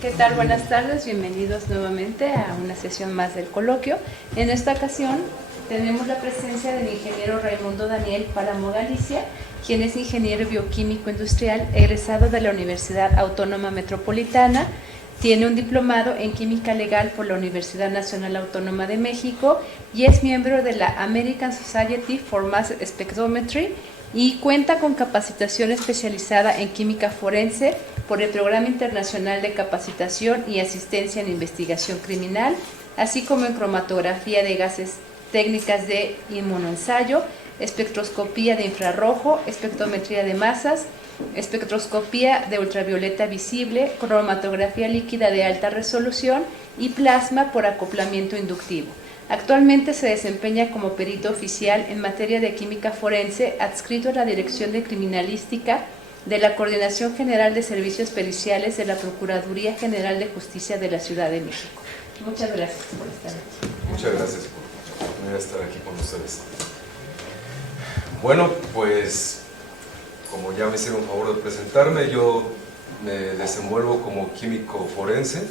¿Qué tal? Buenas tardes, bienvenidos nuevamente a una sesión más del coloquio. En esta ocasión tenemos la presencia del ingeniero Raimundo Daniel Páramo Galicia, quien es ingeniero bioquímico industrial egresado de la Universidad Autónoma Metropolitana. Tiene un diplomado en Química Legal por la Universidad Nacional Autónoma de México y es miembro de la American Society for Mass Spectrometry y cuenta con capacitación especializada en química forense por el Programa Internacional de Capacitación y Asistencia en Investigación Criminal, así como en cromatografía de gases, técnicas de inmunoensayo, espectroscopía de infrarrojo, espectrometría de masas, espectroscopía de ultravioleta visible, cromatografía líquida de alta resolución y plasma por acoplamiento inductivo. Actualmente se desempeña como perito oficial en materia de química forense, adscrito a la Dirección de Criminalística de la Coordinación General de Servicios Periciales de la Procuraduría General de Justicia de la Ciudad de México. Muchas gracias por estar aquí. Muchas gracias por estar aquí con ustedes. Bueno, pues como ya me hicieron favor de presentarme, yo me desenvuelvo como químico forense.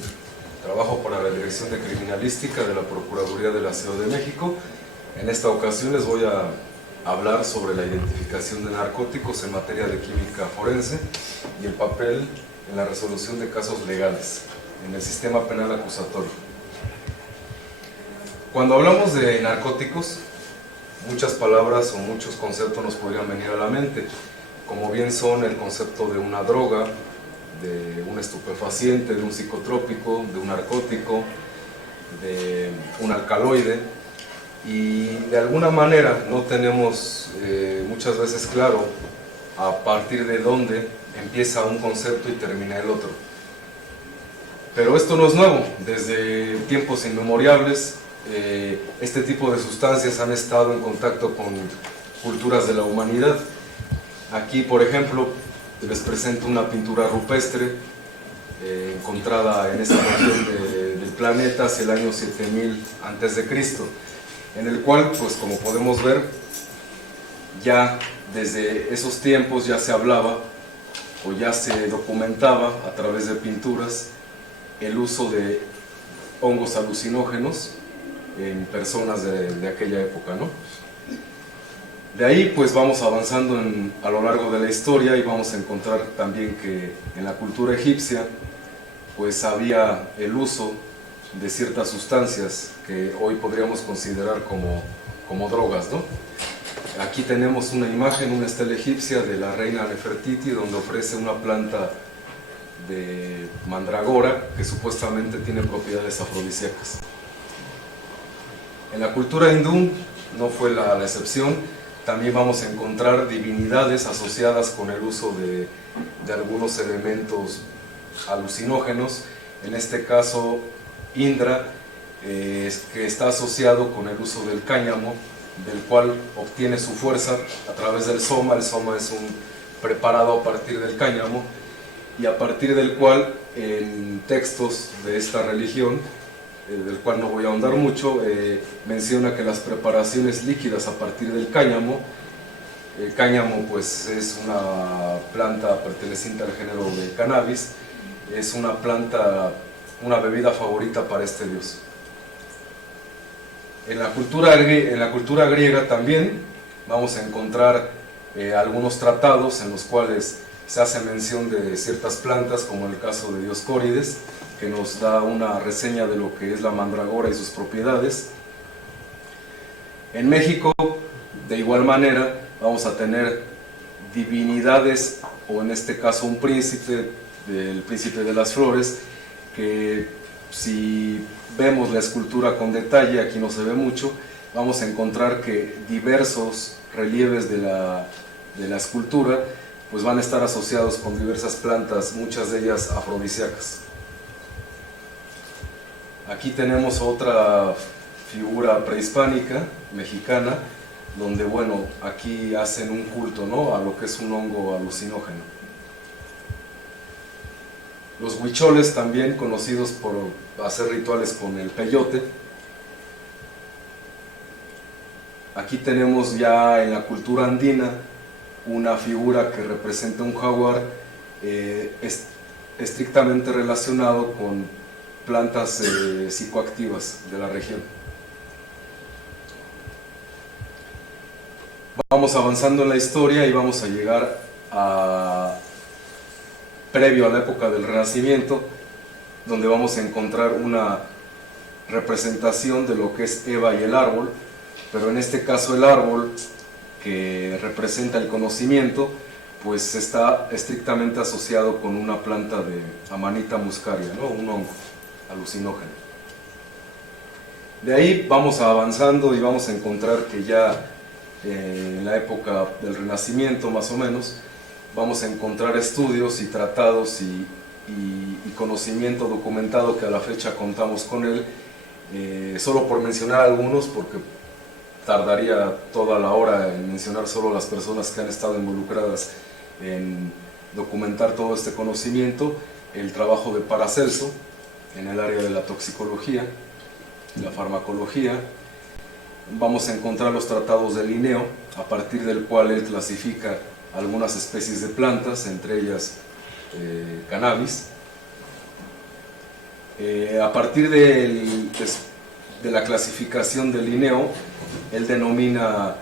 Trabajo para la Dirección de Criminalística de la Procuraduría de la Ciudad de México. En esta ocasión les voy a hablar sobre la identificación de narcóticos en materia de química forense y el papel en la resolución de casos legales en el sistema penal acusatorio. Cuando hablamos de narcóticos, muchas palabras o muchos conceptos nos podrían venir a la mente, como bien son el concepto de una droga, de un estupefaciente, de un psicotrópico, de un narcótico, de un alcaloide, y de alguna manera no tenemos muchas veces claro a partir de dónde empieza un concepto y termina el otro. Pero esto no es nuevo, desde tiempos inmemoriales este tipo de sustancias han estado en contacto con culturas de la humanidad. Aquí, por ejemplo, les presento una pintura rupestre encontrada en esta región del planeta hacia el año 7000 a.C., en el cual, pues como podemos ver, ya desde esos tiempos ya se hablaba o ya se documentaba a través de pinturas el uso de hongos alucinógenos en personas de aquella época, ¿no? De ahí pues vamos avanzando a lo largo de la historia y vamos a encontrar también que en la cultura egipcia pues había el uso de ciertas sustancias que hoy podríamos considerar como drogas, ¿no? Aquí tenemos una imagen, una estela egipcia de la reina Nefertiti, donde ofrece una planta de mandragora que supuestamente tiene propiedades afrodisíacas. En la cultura hindú no fue la excepción. También vamos a encontrar divinidades asociadas con el uso de algunos elementos alucinógenos. En este caso, Indra, que está asociado con el uso del cáñamo, del cual obtiene su fuerza a través del soma. El soma es un preparado a partir del cáñamo y a partir del cual en textos de esta religión, del cual no voy a ahondar mucho, menciona que las preparaciones líquidas a partir del cáñamo, el cáñamo pues es una planta perteneciente al género de cannabis, es una planta, una bebida favorita para este dios. En la cultura griega también vamos a encontrar algunos tratados en los cuales se hace mención de ciertas plantas, como en el caso de Dioscórides, que nos da una reseña de lo que es la mandragora y sus propiedades. En México, de igual manera, vamos a tener divinidades, o en este caso un príncipe, el príncipe de las flores, que si vemos la escultura con detalle, aquí no se ve mucho, vamos a encontrar que diversos relieves de la escultura pues van a estar asociados con diversas plantas, muchas de ellas afrodisíacas. Aquí tenemos otra figura prehispánica, mexicana, donde, bueno, aquí hacen un culto, ¿no?, a lo que es un hongo alucinógeno. Los huicholes, también conocidos por hacer rituales con el peyote. Aquí tenemos ya en la cultura andina una figura que representa un jaguar estrictamente relacionado con plantas psicoactivas de la región. Vamos avanzando en la historia y vamos a llegar previo a la época del Renacimiento, donde vamos a encontrar una representación de lo que es Eva y el árbol, pero en este caso el árbol, que representa el conocimiento, pues está estrictamente asociado con una planta de Amanita muscaria, ¿no? Un hongo alucinógeno. De ahí vamos avanzando y vamos a encontrar que ya en la época del Renacimiento, más o menos, vamos a encontrar estudios y tratados y conocimiento documentado que a la fecha contamos con él, solo por mencionar algunos, porque tardaría toda la hora en mencionar solo las personas que han estado involucradas en documentar todo este conocimiento. El trabajo de Paracelso en el área de la toxicología, la farmacología. Vamos a encontrar los tratados de Linneo, a partir del cual él clasifica algunas especies de plantas, entre ellas cannabis. A partir de la clasificación de Linneo, él denomina,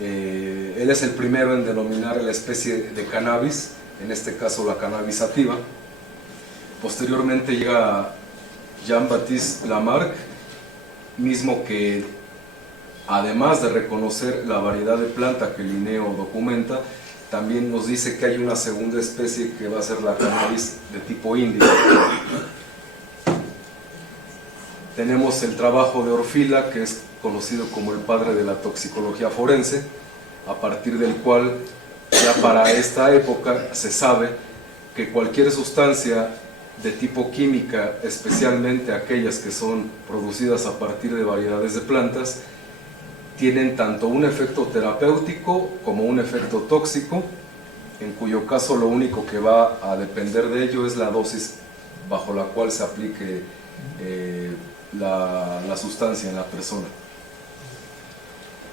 él es el primero en denominar la especie de cannabis, en este caso la cannabis sativa. Posteriormente llega Jean-Baptiste Lamarck, mismo que, además de reconocer la variedad de planta que Linneo documenta, también nos dice que hay una segunda especie que va a ser la cannabis de tipo índico. Tenemos el trabajo de Orfila, que es conocido como el padre de la toxicología forense, a partir del cual ya para esta época se sabe que cualquier sustancia de tipo química, especialmente aquellas que son producidas a partir de variedades de plantas, tienen tanto un efecto terapéutico como un efecto tóxico, en cuyo caso lo único que va a depender de ello es la dosis bajo la cual se aplique la sustancia en la persona.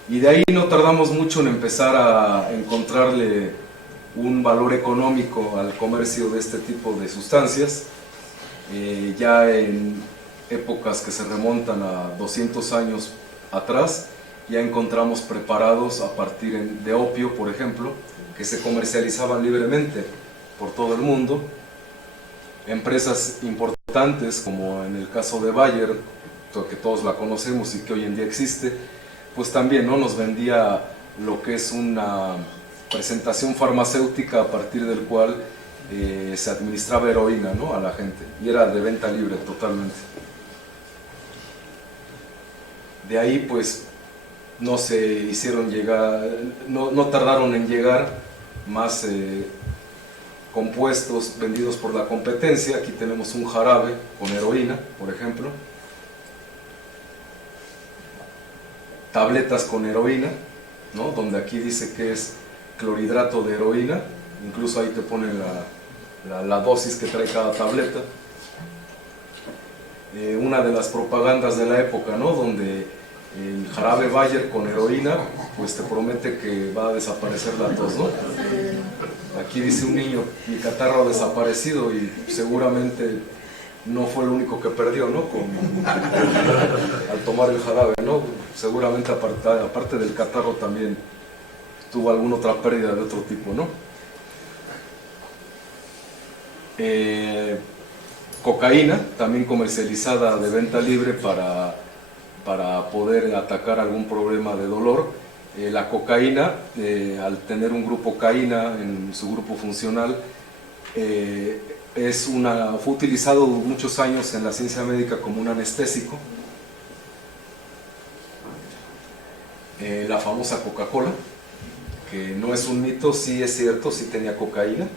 Y de ahí no tardamos mucho en empezar a encontrarle un valor económico al comercio de este tipo de sustancias. Ya en épocas que se remontan a 200 años atrás, ya encontramos preparados a partir de opio, por ejemplo, que se comercializaban libremente por todo el mundo. Empresas importantes, como en el caso de Bayer, que todos la conocemos y que hoy en día existe, pues también, ¿no?, nos vendía lo que es una presentación farmacéutica a partir del cual se administraba heroína, ¿no?, a la gente, y era de venta libre totalmente. De ahí pues no se hicieron llegar, no tardaron en llegar más compuestos vendidos por la competencia. Aquí tenemos un jarabe con heroína, por ejemplo, tabletas con heroína, ¿no?, donde aquí dice que es clorhidrato de heroína, incluso ahí te ponen la dosis que trae cada tableta. Una de las propagandas de la época, ¿no?, donde el jarabe Bayer con heroína pues te promete que va a desaparecer la tos, ¿no? Aquí dice un niño, mi catarro ha desaparecido, y seguramente no fue el único que perdió, ¿no?, al tomar el jarabe, ¿no? Seguramente aparte del catarro también tuvo alguna otra pérdida de otro tipo, ¿no? Cocaína, también comercializada de venta libre para poder atacar algún problema de dolor. La cocaína, al tener un grupo caína en su grupo funcional, fue utilizado muchos años en la ciencia médica como un anestésico. La famosa Coca-Cola, que no es un mito, sí es cierto, sí tenía cocaína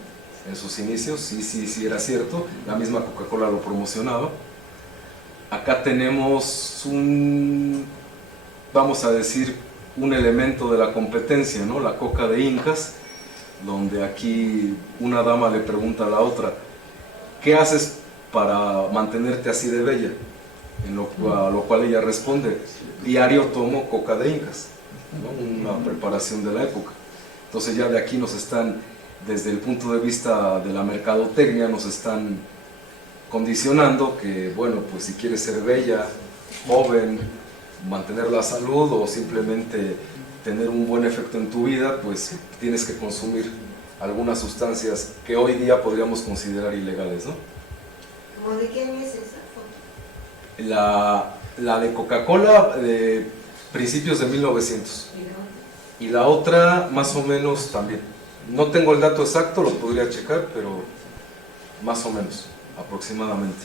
en sus inicios, sí era cierto, la misma Coca-Cola lo promocionaba. Acá tenemos vamos a decir, un elemento de la competencia, ¿no?, la coca de Incas, donde aquí una dama le pregunta a la otra, ¿qué haces para mantenerte así de bella? A lo cual ella responde, diario tomo coca de Incas, ¿no?, una preparación de la época. Entonces ya de aquí nos están, desde el punto de vista de la mercadotecnia, nos están condicionando que, bueno, pues si quieres ser bella, joven, mantener la salud o simplemente tener un buen efecto en tu vida, pues tienes que consumir algunas sustancias que hoy día podríamos considerar ilegales, ¿no? ¿Cómo de qué año es esa foto? La de Coca-Cola de principios de 1900 y la otra más o menos también. No tengo el dato exacto, lo podría checar, pero más o menos, aproximadamente.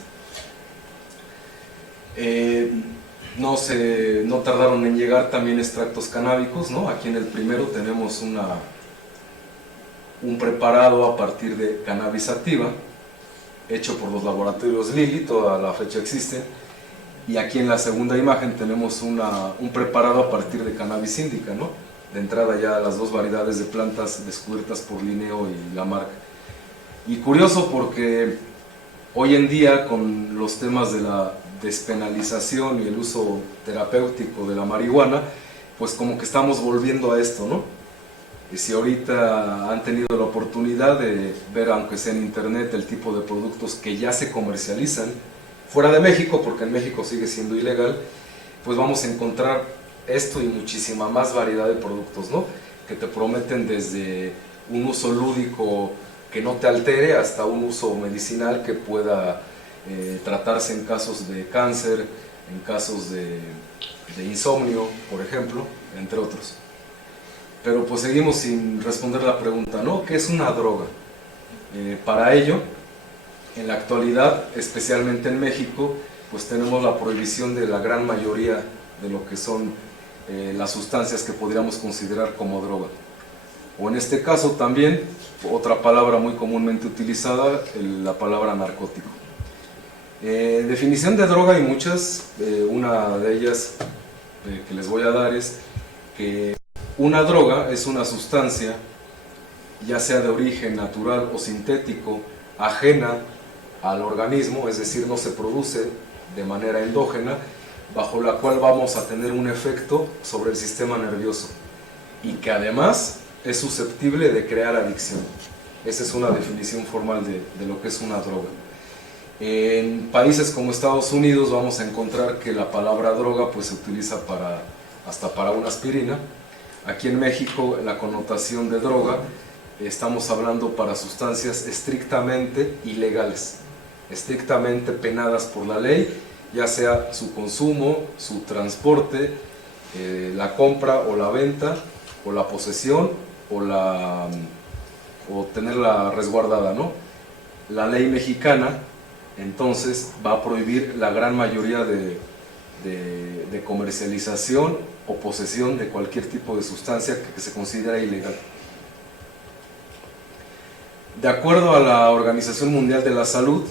No tardaron en llegar también extractos canábicos, ¿no? Aquí en el primero tenemos un preparado a partir de cannabis sativa, hecho por los laboratorios Lilly, toda la fecha existe, y aquí en la segunda imagen tenemos un preparado a partir de cannabis indica, ¿no? De entrada ya las dos variedades de plantas descubiertas por Linneo y Lamarck. Y curioso porque hoy en día con los temas de la despenalización y el uso terapéutico de la marihuana, pues como que estamos volviendo a esto, ¿no? Y si ahorita han tenido la oportunidad de ver, aunque sea en internet, el tipo de productos que ya se comercializan fuera de México, porque en México sigue siendo ilegal, pues vamos a encontrar esto y muchísima más variedad de productos, ¿no? Que te prometen desde un uso lúdico que no te altere hasta un uso medicinal que pueda tratarse en casos de cáncer, en casos de insomnio, por ejemplo, entre otros. Pero pues seguimos sin responder la pregunta, ¿no? ¿Qué es una droga? Para ello, en la actualidad, especialmente en México, pues tenemos la prohibición de la gran mayoría de lo que son las sustancias que podríamos considerar como droga. O en este caso también, otra palabra muy comúnmente utilizada, la palabra narcótico. Definición de droga hay muchas, una de ellas que les voy a dar es que una droga es una sustancia, ya sea de origen natural o sintético, ajena al organismo, es decir, no se produce de manera endógena, bajo la cual vamos a tener un efecto sobre el sistema nervioso y que además es susceptible de crear adicción. Esa es una definición formal de lo que es una droga. En países como Estados Unidos vamos a encontrar que la palabra droga pues se utiliza hasta para una aspirina. Aquí en México la connotación de droga estamos hablando para sustancias estrictamente ilegales, estrictamente penadas por la ley, ya sea su consumo, su transporte, la compra o la venta, o la posesión, o tenerla resguardada, ¿no? La ley mexicana, entonces, va a prohibir la gran mayoría de comercialización o posesión de cualquier tipo de sustancia que se considera ilegal. De acuerdo a la Organización Mundial de la Salud,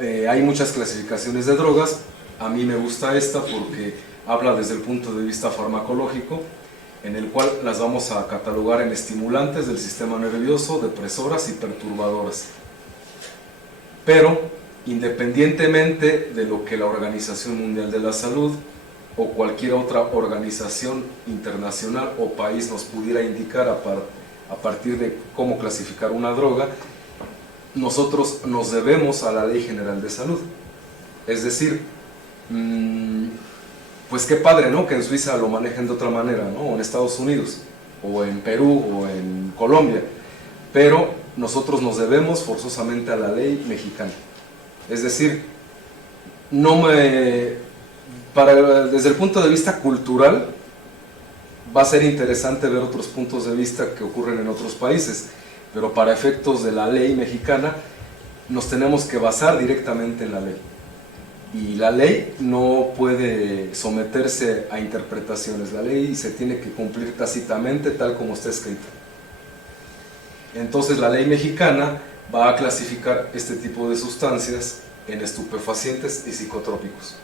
hay muchas clasificaciones de drogas. A mí me gusta esta porque habla desde el punto de vista farmacológico, en el cual las vamos a catalogar en estimulantes del sistema nervioso, depresoras y perturbadoras. Pero, independientemente de lo que la Organización Mundial de la Salud o cualquier otra organización internacional o país nos pudiera indicar a partir de cómo clasificar una droga, nosotros nos debemos a la Ley General de Salud. Es decir, pues qué padre, ¿no?, que en Suiza lo manejen de otra manera, ¿no?, o en Estados Unidos, o en Perú, o en Colombia, pero nosotros nos debemos forzosamente a la ley mexicana. Es decir, desde el punto de vista cultural, va a ser interesante ver otros puntos de vista que ocurren en otros países, pero para efectos de la ley mexicana, nos tenemos que basar directamente en la ley. Y la ley no puede someterse a interpretaciones, la ley se tiene que cumplir tácitamente tal como está escrita. Entonces la ley mexicana va a clasificar este tipo de sustancias en estupefacientes y psicotrópicos.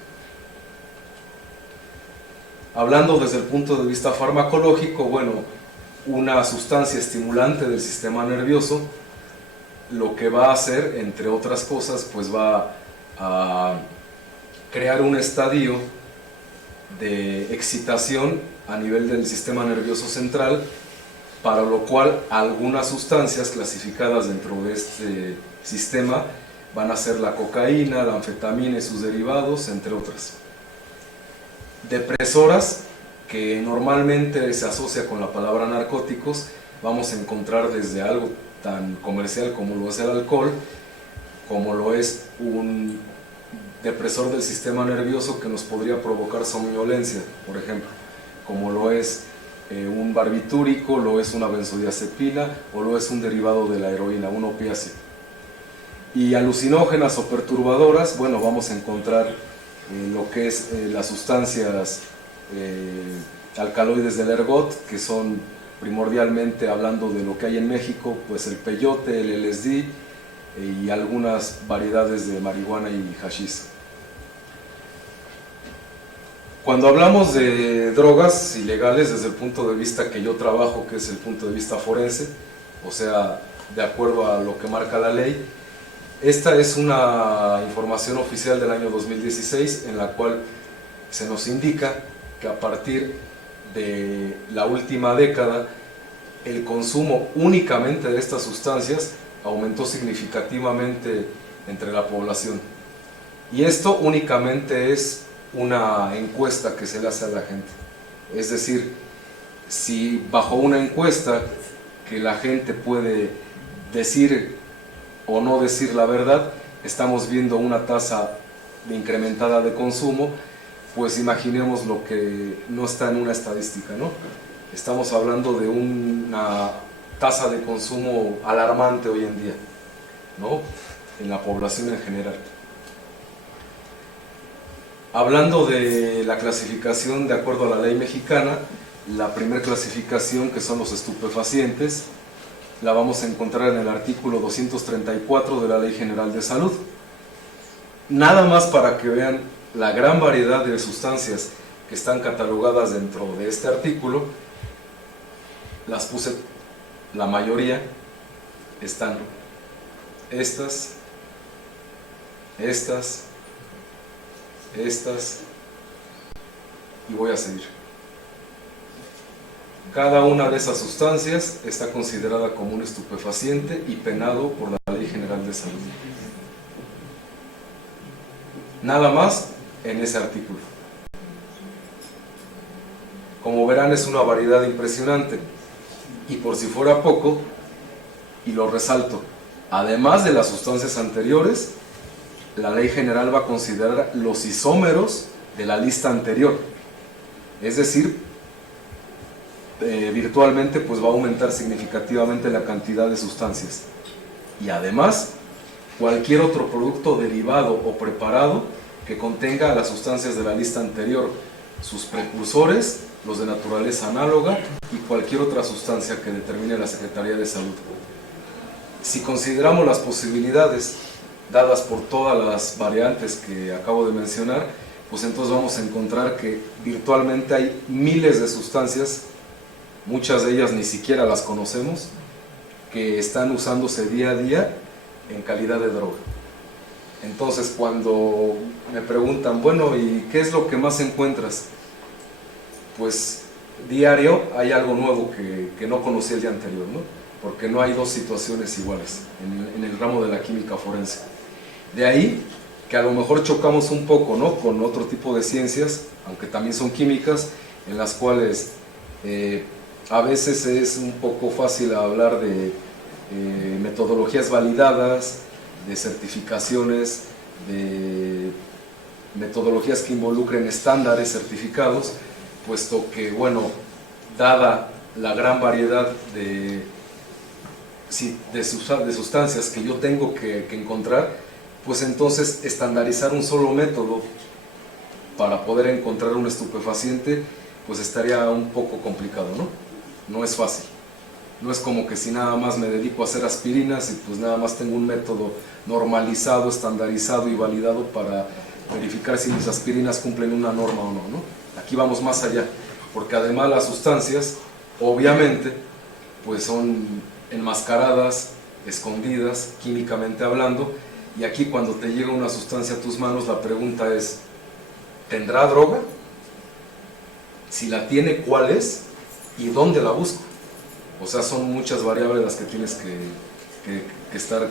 Hablando desde el punto de vista farmacológico, bueno, una sustancia estimulante del sistema nervioso, lo que va a hacer, entre otras cosas, pues va a crear un estadio de excitación a nivel del sistema nervioso central, para lo cual algunas sustancias clasificadas dentro de este sistema van a ser la cocaína, la anfetamina y sus derivados, entre otras. Depresoras, que normalmente se asocia con la palabra narcóticos, vamos a encontrar desde algo tan comercial como lo es el alcohol, como lo es un depresor del sistema nervioso que nos podría provocar somnolencia, por ejemplo, como lo es un barbitúrico, lo es una benzodiazepina o lo es un derivado de la heroína, un opiáceo. Y alucinógenas o perturbadoras, bueno, vamos a encontrar lo que es las sustancias alcaloides del ergot, que son primordialmente, hablando de lo que hay en México, pues el peyote, el LSD y algunas variedades de marihuana y hashish. Cuando hablamos de drogas ilegales desde el punto de vista que yo trabajo, que es el punto de vista forense, o sea, de acuerdo a lo que marca la ley, esta es una información oficial del año 2016 en la cual se nos indica que a partir de la última década el consumo únicamente de estas sustancias aumentó significativamente entre la población. Y esto únicamente es una encuesta que se le hace a la gente. Es decir, si bajo una encuesta que la gente puede decir o no decir la verdad, estamos viendo una tasa incrementada de consumo, pues imaginemos lo que no está en una estadística, ¿no? Estamos hablando de una tasa de consumo alarmante hoy en día, ¿no? En la población en general. Hablando de la clasificación de acuerdo a la ley mexicana, la primera clasificación, que son los estupefacientes, la vamos a encontrar en el artículo 234 de la Ley General de Salud. Nada más para que vean la gran variedad de sustancias que están catalogadas dentro de este artículo, las puse, la mayoría están estas, y voy a seguir. Cada una de esas sustancias está considerada como un estupefaciente y penado por la Ley General de Salud. Nada más en ese artículo. Como verán, es una variedad impresionante. Y por si fuera poco, y lo resalto, además de las sustancias anteriores, la Ley General va a considerar los isómeros de la lista anterior. Es decir, virtualmente pues va a aumentar significativamente la cantidad de sustancias. Y además, cualquier otro producto derivado o preparado que contenga las sustancias de la lista anterior, sus precursores, los de naturaleza análoga y cualquier otra sustancia que determine la Secretaría de Salud. Si consideramos las posibilidades dadas por todas las variantes que acabo de mencionar, pues entonces vamos a encontrar que virtualmente hay miles de sustancias, muchas de ellas ni siquiera las conocemos, que están usándose día a día en calidad de droga. Entonces, cuando me preguntan, bueno, ¿y qué es lo que más encuentras? Pues diario hay algo nuevo que no conocí el día anterior, ¿no? Porque no hay dos situaciones iguales en el ramo de la química forense. De ahí que a lo mejor chocamos un poco, ¿no?, con otro tipo de ciencias, aunque también son químicas, en las cuales a veces es un poco fácil hablar de metodologías validadas, de certificaciones, de metodologías que involucren estándares certificados, puesto que, bueno, dada la gran variedad de sustancias que yo tengo que encontrar, pues entonces estandarizar un solo método para poder encontrar un estupefaciente, pues estaría un poco complicado, ¿no? No es fácil. No es como que si nada más me dedico a hacer aspirinas y pues nada más tengo un método normalizado, estandarizado y validado para verificar si mis aspirinas cumplen una norma o no, ¿no? Aquí vamos más allá, porque además las sustancias, obviamente, pues son enmascaradas, escondidas, químicamente hablando, y aquí cuando te llega una sustancia a tus manos, la pregunta es, ¿tendrá droga? Si la tiene, ¿cuál es? ¿Y dónde la busco? O sea, son muchas variables las que tienes que que estar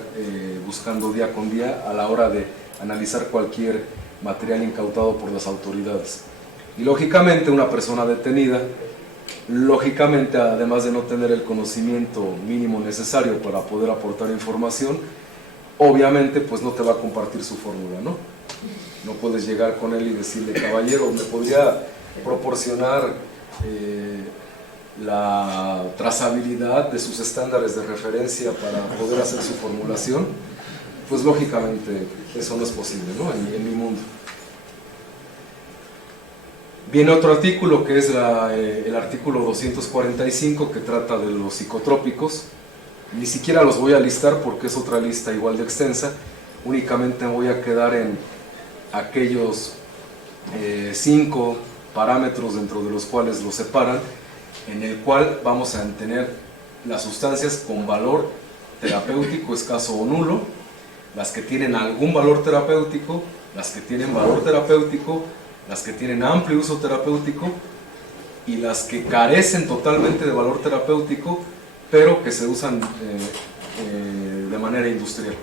buscando día con día a la hora de analizar cualquier material incautado por las autoridades. Y lógicamente una persona detenida, lógicamente además de no tener el conocimiento mínimo necesario para poder aportar información, obviamente pues no te va a compartir su fórmula, ¿no? No puedes llegar con él y decirle, caballero, ¿me podría proporcionar la trazabilidad de sus estándares de referencia para poder hacer su formulación? Pues lógicamente eso no es posible, ¿no? En mi mundo. Viene otro artículo que es el artículo 245, que trata de los psicotrópicos. Ni siquiera los voy a listar porque es otra lista igual de extensa. Únicamente me voy a quedar en aquellos 5 parámetros dentro de los cuales los separan, en el cual vamos a tener las sustancias con valor terapéutico escaso o nulo, las que tienen algún valor terapéutico, las que tienen valor terapéutico, las que tienen amplio uso terapéutico y las que carecen totalmente de valor terapéutico, pero que se usan de manera industrial.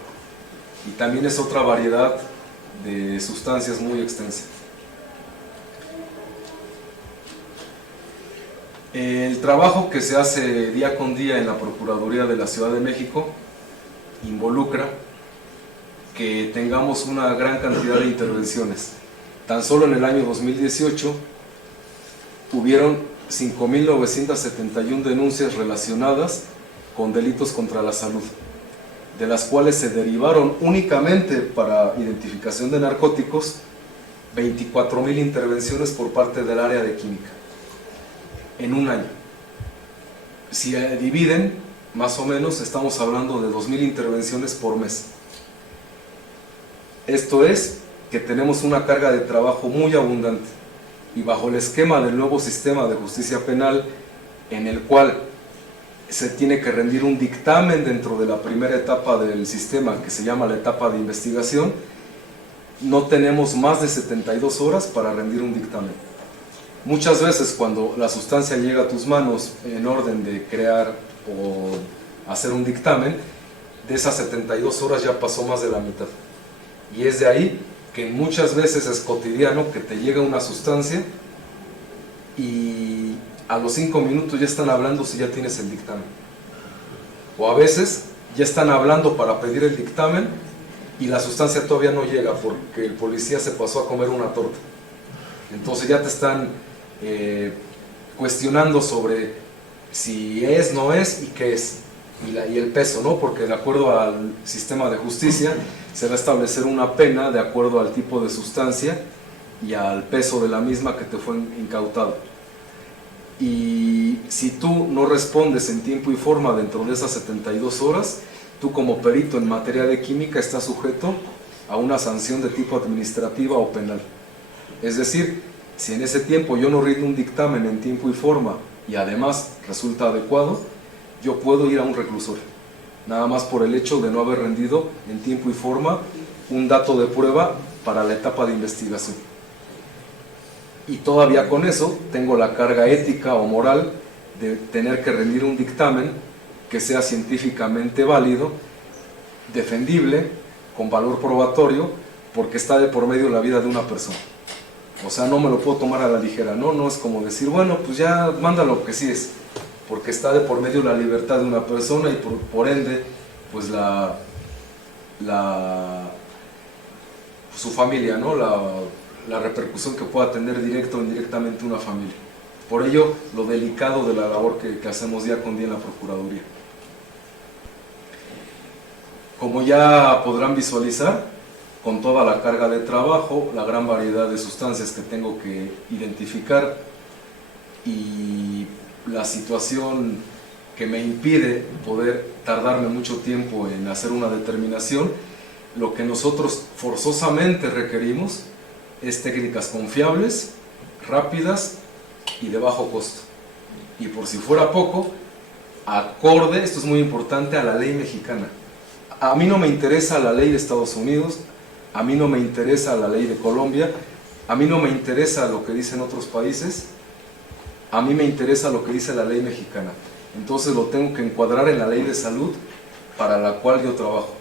Y también es otra variedad de sustancias muy extensa. El trabajo que se hace día con día en la Procuraduría de la Ciudad de México involucra que tengamos una gran cantidad de intervenciones. Tan solo en el año 2018 hubieron 5.971 denuncias relacionadas con delitos contra la salud, de las cuales se derivaron únicamente para identificación de narcóticos 24.000 intervenciones por parte del área de química en un año. Si dividen, más o menos estamos hablando de 2.000 intervenciones por mes. Esto es que tenemos una carga de trabajo muy abundante, y bajo el esquema del nuevo sistema de justicia penal, en el cual se tiene que rendir un dictamen dentro de la primera etapa del sistema, que se llama la etapa de investigación, no tenemos más de 72 horas para rendir un dictamen. Muchas veces cuando la sustancia llega a tus manos en orden de crear o hacer un dictamen, de esas 72 horas ya pasó más de la mitad. Y es de ahí que muchas veces es cotidiano que te llega una sustancia y a los 5 minutos ya están hablando si ya tienes el dictamen. O a veces ya están hablando para pedir el dictamen y la sustancia todavía no llega porque el policía se pasó a comer una torta. Entonces ya te están cuestionando sobre si es, no es y qué es. Y el peso, ¿no? Porque de acuerdo al sistema de justicia se va a establecer una pena de acuerdo al tipo de sustancia y al peso de la misma que te fue incautado. Y si tú no respondes en tiempo y forma dentro de esas 72 horas, tú como perito en materia de química estás sujeto a una sanción de tipo administrativa o penal. Es decir, si en ese tiempo yo no rindo un dictamen en tiempo y forma y además resulta adecuado, yo puedo ir a un reclusorio, nada más por el hecho de no haber rendido en tiempo y forma un dato de prueba para la etapa de investigación. Y todavía con eso tengo la carga ética o moral de tener que rendir un dictamen que sea científicamente válido, defendible, con valor probatorio, porque está de por medio la vida de una persona. O sea, no me lo puedo tomar a la ligera, no es como decir, bueno, pues ya mándalo que sí es, porque está de por medio la libertad de una persona y por ende, pues su familia, ¿no? La repercusión que pueda tener directa o indirectamente una familia. Por ello, lo delicado de la labor que hacemos día con día en la Procuraduría. Como ya podrán visualizar, con toda la carga de trabajo, la gran variedad de sustancias que tengo que identificar y la situación que me impide poder tardarme mucho tiempo en hacer una determinación, lo que nosotros forzosamente requerimos es técnicas confiables, rápidas y de bajo costo. Y por si fuera poco, acorde, esto es muy importante, a la ley mexicana. A mí no me interesa la ley de Estados Unidos, a mí no me interesa la ley de Colombia, a mí no me interesa lo que dicen otros países, a mí me interesa lo que dice la ley mexicana. Entonces lo tengo que encuadrar en la ley de salud para la cual yo trabajo.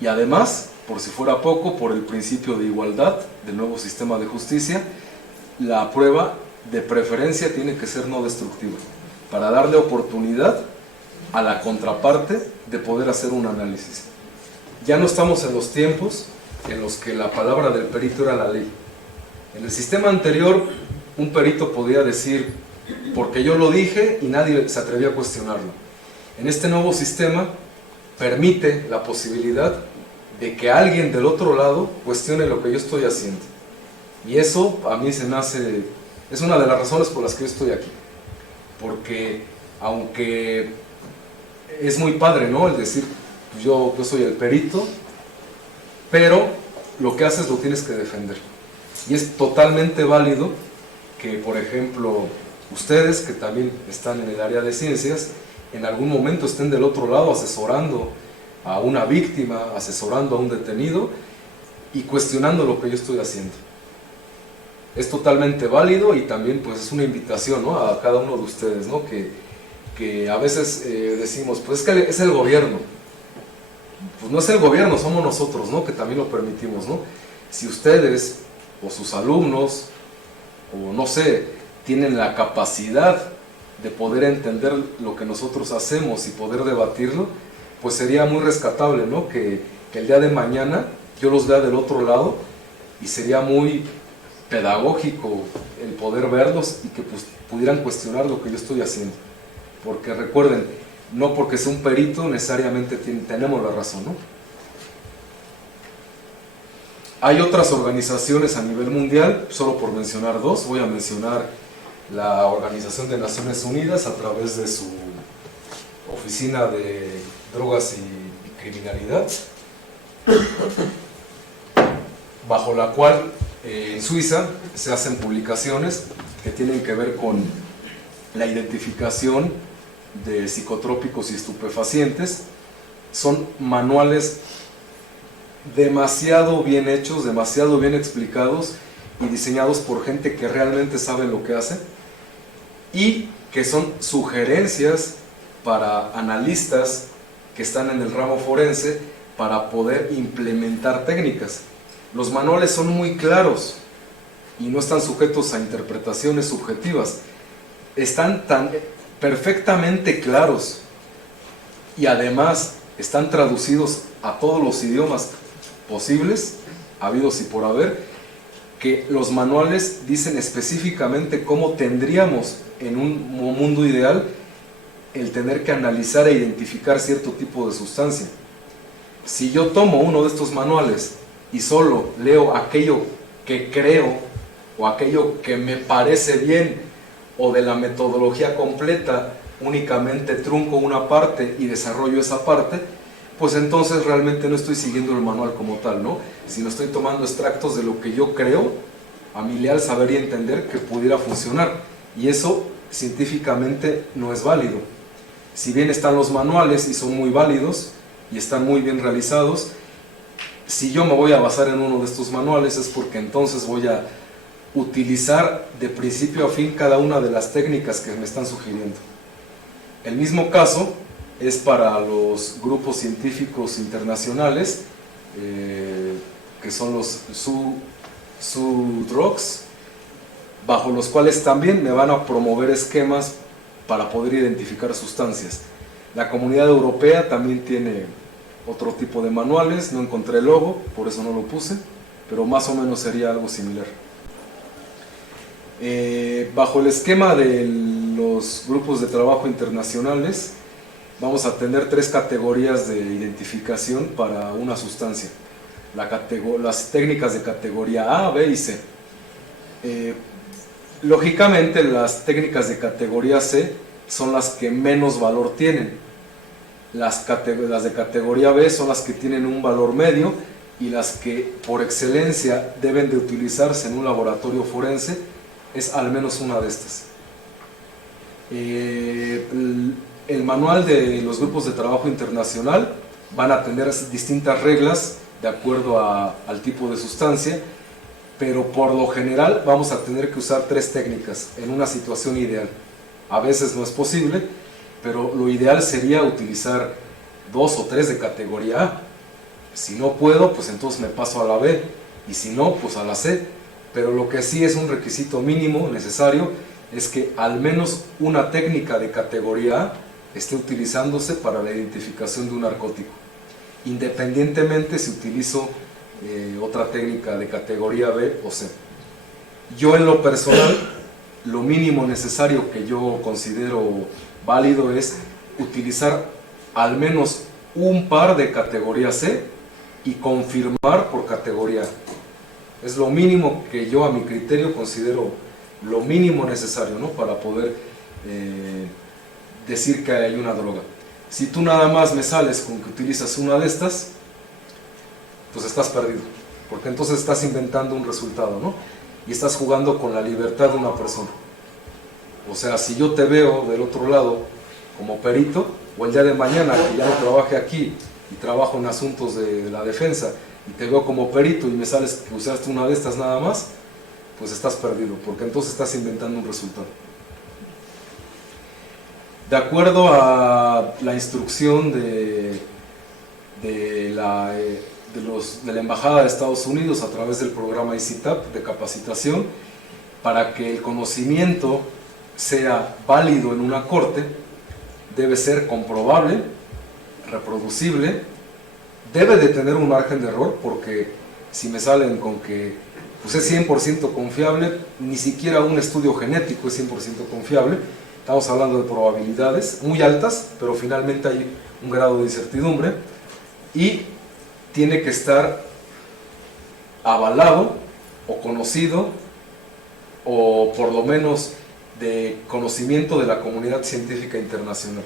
Y además, por si fuera poco, por el principio de igualdad del nuevo sistema de justicia, la prueba de preferencia tiene que ser no destructiva, para darle oportunidad a la contraparte de poder hacer un análisis. Ya no estamos en los tiempos en los que la palabra del perito era la ley. En el sistema anterior, un perito podía decir, porque yo lo dije, y nadie se atrevía a cuestionarlo. En este nuevo sistema, permite la posibilidad de que alguien del otro lado cuestione lo que yo estoy haciendo. Y eso a mí se me hace, es una de las razones por las que yo estoy aquí. Porque aunque es muy padre, ¿no?, el decir, yo soy el perito, pero lo que haces lo tienes que defender. Y es totalmente válido que, por ejemplo, ustedes que también están en el área de ciencias, en algún momento estén del otro lado asesorando a una víctima, asesorando a un detenido y cuestionando lo que yo estoy haciendo. Es totalmente válido y también pues es una invitación, ¿no?, a cada uno de ustedes, ¿no?, que a veces decimos, pues es que es el gobierno. Pues no es el gobierno, somos nosotros, ¿no?, que también lo permitimos, ¿no? Si ustedes o sus alumnos o no sé, tienen la capacidad de poder entender lo que nosotros hacemos y poder debatirlo, pues sería muy rescatable, ¿no?, que el día de mañana yo los vea del otro lado, y sería muy pedagógico el poder verlos y que pues, pudieran cuestionar lo que yo estoy haciendo. Porque recuerden, no porque sea un perito necesariamente tenemos la razón, ¿no? Hay otras organizaciones a nivel mundial, solo por mencionar dos, voy a mencionar la Organización de Naciones Unidas a través de su Oficina de Drogas y Criminalidad, bajo la cual en Suiza se hacen publicaciones que tienen que ver con la identificación de psicotrópicos y estupefacientes. Son manuales demasiado bien hechos, demasiado bien explicados y diseñados por gente que realmente sabe lo que hace, y que son sugerencias para analistas que están en el ramo forense para poder implementar técnicas. Los manuales son muy claros y no están sujetos a interpretaciones subjetivas, están tan perfectamente claros y además están traducidos a todos los idiomas posibles, habidos y por haber, que los manuales dicen específicamente cómo tendríamos en un mundo ideal el tener que analizar e identificar cierto tipo de sustancia. Si yo tomo uno de estos manuales y solo leo aquello que creo o aquello que me parece bien, o de la metodología completa únicamente trunco una parte y desarrollo esa parte, pues entonces realmente no estoy siguiendo el manual como tal, ¿no?, sino estoy tomando extractos de lo que yo creo, a mi leal saber y entender, que pudiera funcionar, y eso científicamente no es válido. Si bien están los manuales y son muy válidos y están muy bien realizados, si yo me voy a basar en uno de estos manuales es porque entonces voy a utilizar de principio a fin cada una de las técnicas que me están sugiriendo. El mismo caso es para los grupos científicos internacionales, que son los SUDROCs, bajo los cuales también me van a promover esquemas para poder identificar sustancias. La Comunidad Europea también tiene otro tipo de manuales, no encontré el logo, por eso no lo puse, pero más o menos sería algo similar. Bajo el esquema de los grupos de trabajo internacionales, vamos a tener tres categorías de identificación para una sustancia. Las técnicas de categoría A, B y C. Lógicamente, las técnicas de categoría C son las que menos valor tienen. Las de categoría B son las que tienen un valor medio y las que por excelencia deben de utilizarse en un laboratorio forense es al menos una de estas. El manual de los grupos de trabajo internacional van a tener distintas reglas de acuerdo al tipo de sustancia, pero por lo general vamos a tener que usar tres técnicas en una situación ideal. A veces no es posible, pero lo ideal sería utilizar 2 o 3 de categoría A. Si no puedo, pues entonces me paso a la B, y si no, pues a la C. Pero lo que sí es un requisito mínimo necesario es que al menos una técnica de categoría A esté utilizándose para la identificación de un narcótico, independientemente si utilizo otra técnica de categoría B o C. Yo en lo personal, lo mínimo necesario que yo considero válido es utilizar al menos un par de categoría C y confirmar por categoría A. Es lo mínimo que yo a mi criterio considero lo mínimo necesario, ¿no?, para poder decir que hay una droga. Si tú nada más me sales con que utilizas una de estas, pues estás perdido, porque entonces estás inventando un resultado, ¿no?, y estás jugando con la libertad de una persona. O sea, si yo te veo del otro lado como perito, o el día de mañana que ya no trabaje aquí y trabajo en asuntos de la defensa, y te veo como perito y me sales que usaste una de estas nada más, pues estás perdido, porque entonces estás inventando un resultado. De acuerdo a la instrucción de la Embajada de Estados Unidos a través del programa ICITAP de capacitación, para que el conocimiento sea válido en una corte, debe ser comprobable, reproducible, debe de tener un margen de error, porque si me salen con que pues es 100% confiable, ni siquiera un estudio genético es 100% confiable. Estamos hablando de probabilidades muy altas, pero finalmente hay un grado de incertidumbre, y tiene que estar avalado o conocido, o por lo menos de conocimiento de la comunidad científica internacional,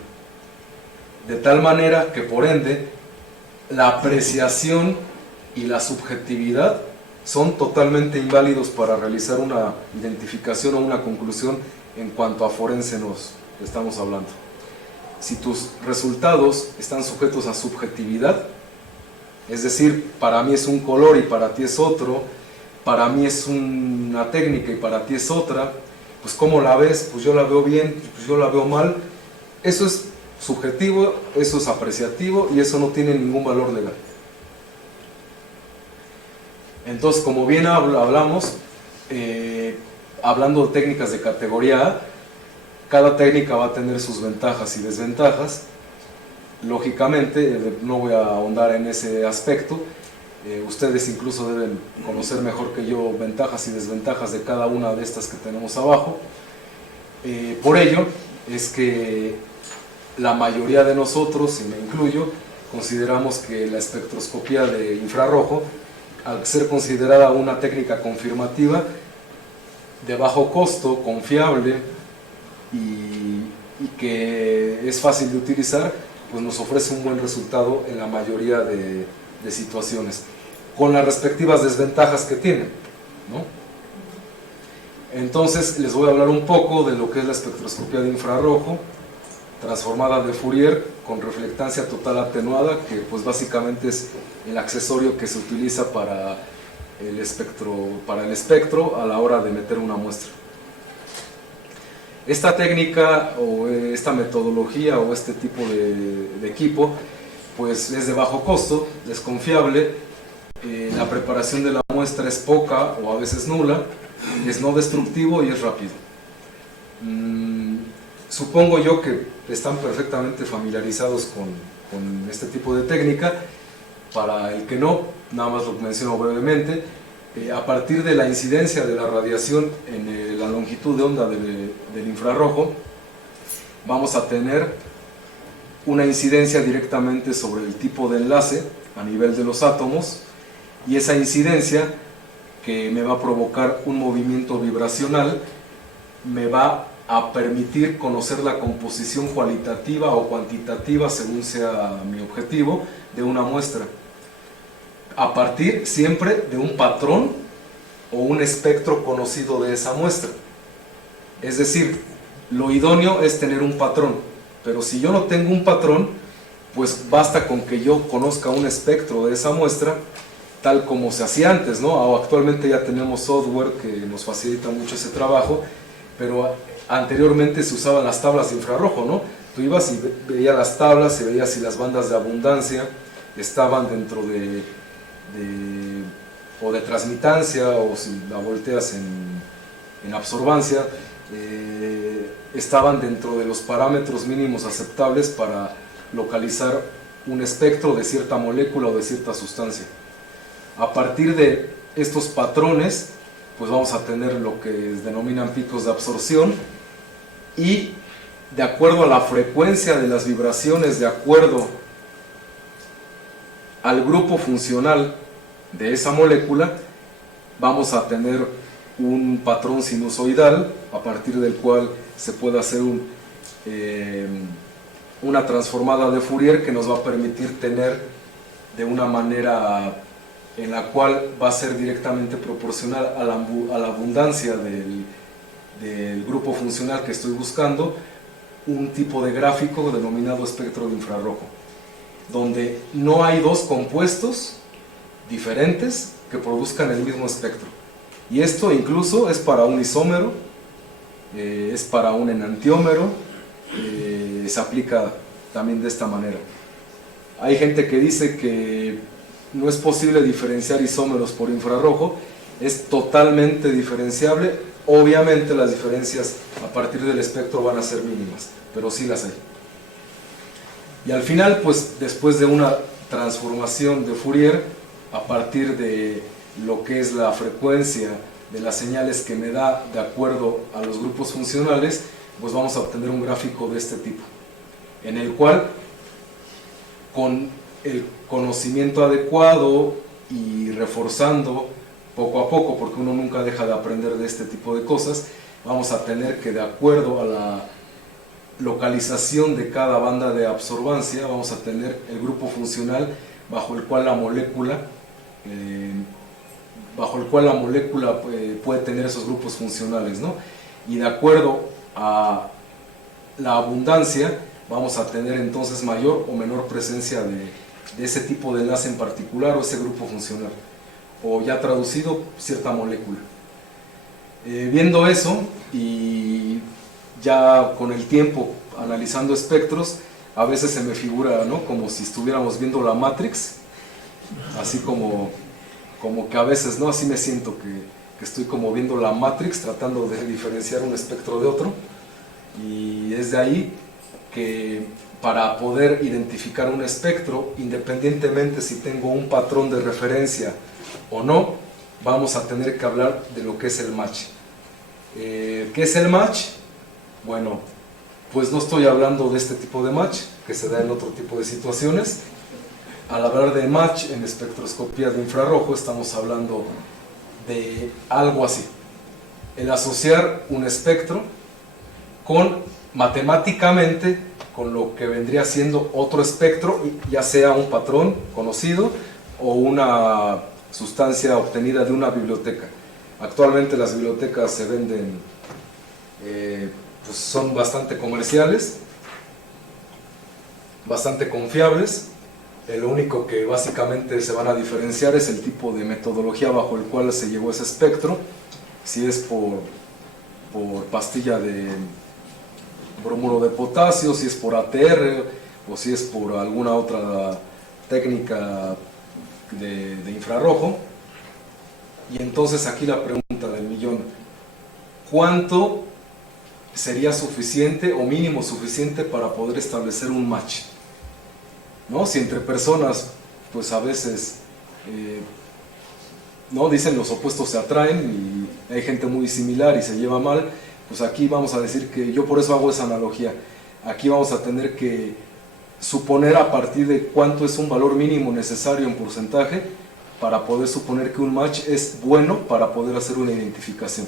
de tal manera que por ende la apreciación y la subjetividad son totalmente inválidos para realizar una identificación o una conclusión en cuanto a forense nos estamos hablando. Si tus resultados están sujetos a subjetividad, es decir, para mí es un color y para ti es otro, para mí es una técnica y para ti es otra, pues ¿cómo la ves? Pues yo la veo bien, pues yo la veo mal. Eso es subjetivo, eso es apreciativo y eso no tiene ningún valor legal. Entonces, como bien hablamos, hablando de técnicas de categoría A, cada técnica va a tener sus ventajas y desventajas. Lógicamente, no voy a ahondar en ese aspecto. Ustedes incluso deben conocer mejor que yo ventajas y desventajas de cada una de estas que tenemos abajo. Por ello es que la mayoría de nosotros, y me incluyo, consideramos que la espectroscopía de infrarrojo, al ser considerada una técnica confirmativa, de bajo costo, confiable y que es fácil de utilizar, pues nos ofrece un buen resultado en la mayoría de situaciones, con las respectivas desventajas que tiene, ¿no? Entonces les voy a hablar un poco de lo que es la espectroscopía de infrarrojo transformada de Fourier con reflectancia total atenuada, que pues básicamente es el accesorio que se utiliza para el espectro a la hora de meter una muestra. Esta técnica o esta metodología o este tipo de equipo pues es de bajo costo, es confiable, la preparación de la muestra es poca o a veces nula, es no destructivo y es rápido. Supongo yo que están perfectamente familiarizados con este tipo de técnica. Para el que no, nada más lo menciono brevemente. A partir de la incidencia de la radiación en la longitud de onda del infrarrojo, vamos a tener una incidencia directamente sobre el tipo de enlace a nivel de los átomos, y esa incidencia, que me va a provocar un movimiento vibracional, me va a permitir conocer la composición cualitativa o cuantitativa, según sea mi objetivo, de una muestra, a partir siempre de un patrón o un espectro conocido de esa muestra. Es decir, lo idóneo es tener un patrón, pero si yo no tengo un patrón, pues basta con que yo conozca un espectro de esa muestra, tal como se hacía antes, ¿no? Actualmente ya tenemos software que nos facilita mucho ese trabajo, pero anteriormente se usaban las tablas de infrarrojo, ¿no? Tú ibas y veías las tablas y veías si las bandas de abundancia estaban dentro o de transmitancia, o si la volteas en absorbancia, estaban dentro de los parámetros mínimos aceptables para localizar un espectro de cierta molécula o de cierta sustancia. A partir de estos patrones, pues vamos a tener lo que denominan picos de absorción, y de acuerdo a la frecuencia de las vibraciones, de acuerdo al grupo funcional de esa molécula, vamos a tener un patrón sinusoidal a partir del cual se puede hacer una transformada de Fourier que nos va a permitir tener de una manera en la cual va a ser directamente proporcional a la abundancia del grupo funcional que estoy buscando, un tipo de gráfico denominado espectro de infrarrojo, donde no hay dos compuestos diferentes que produzcan el mismo espectro. Y esto incluso es para un isómero, es para un enantiómero, se aplica también de esta manera. Hay gente que dice que no es posible diferenciar isómeros por infrarrojo. Es totalmente diferenciable. Obviamente las diferencias a partir del espectro van a ser mínimas, pero sí las hay. Y al final, pues después de una transformación de Fourier, a partir de lo que es la frecuencia de las señales que me da de acuerdo a los grupos funcionales, pues vamos a obtener un gráfico de este tipo, en el cual, con el conocimiento adecuado y reforzando poco a poco, porque uno nunca deja de aprender de este tipo de cosas, vamos a tener que, de acuerdo a la localización de cada banda de absorbancia, vamos a tener el grupo funcional bajo el cual la molécula puede tener esos grupos funcionales, ¿no? Y de acuerdo a la abundancia vamos a tener entonces mayor o menor presencia de ese tipo de enlace en particular, o ese grupo funcional, o ya traducido, cierta molécula. Viendo eso, y ya con el tiempo analizando espectros, a veces se me figura, ¿no?, como si estuviéramos viendo la Matrix, así como que a veces, ¿no?, así me siento, que estoy como viendo la Matrix, tratando de diferenciar un espectro de otro. Y es de ahí que, para poder identificar un espectro, independientemente si tengo un patrón de referencia o no, vamos a tener que hablar de lo que es el match. ¿Qué es el match? Bueno, pues no estoy hablando de este tipo de match, que se da en otro tipo de situaciones. Al hablar de match en espectroscopía de infrarrojo, estamos hablando de algo así: el asociar un espectro matemáticamente con lo que vendría siendo otro espectro, ya sea un patrón conocido o una sustancia obtenida de una biblioteca. Actualmente las bibliotecas se venden, pues son bastante comerciales, bastante confiables. Lo único que básicamente se van a diferenciar es el tipo de metodología bajo el cual se llevó ese espectro, si es por pastilla de bromuro de potasio, si es por ATR, o si es por alguna otra técnica de infrarrojo. Y entonces aquí la pregunta del millón: ¿cuánto sería suficiente o mínimo suficiente para poder establecer un match? ¿No? Si entre personas, pues a veces ¿no?, dicen los opuestos se atraen, y hay gente muy similar y se lleva mal, pues aquí vamos a decir que, yo por eso hago esa analogía, aquí vamos a tener que suponer a partir de cuánto es un valor mínimo necesario en porcentaje para poder suponer que un match es bueno para poder hacer una identificación.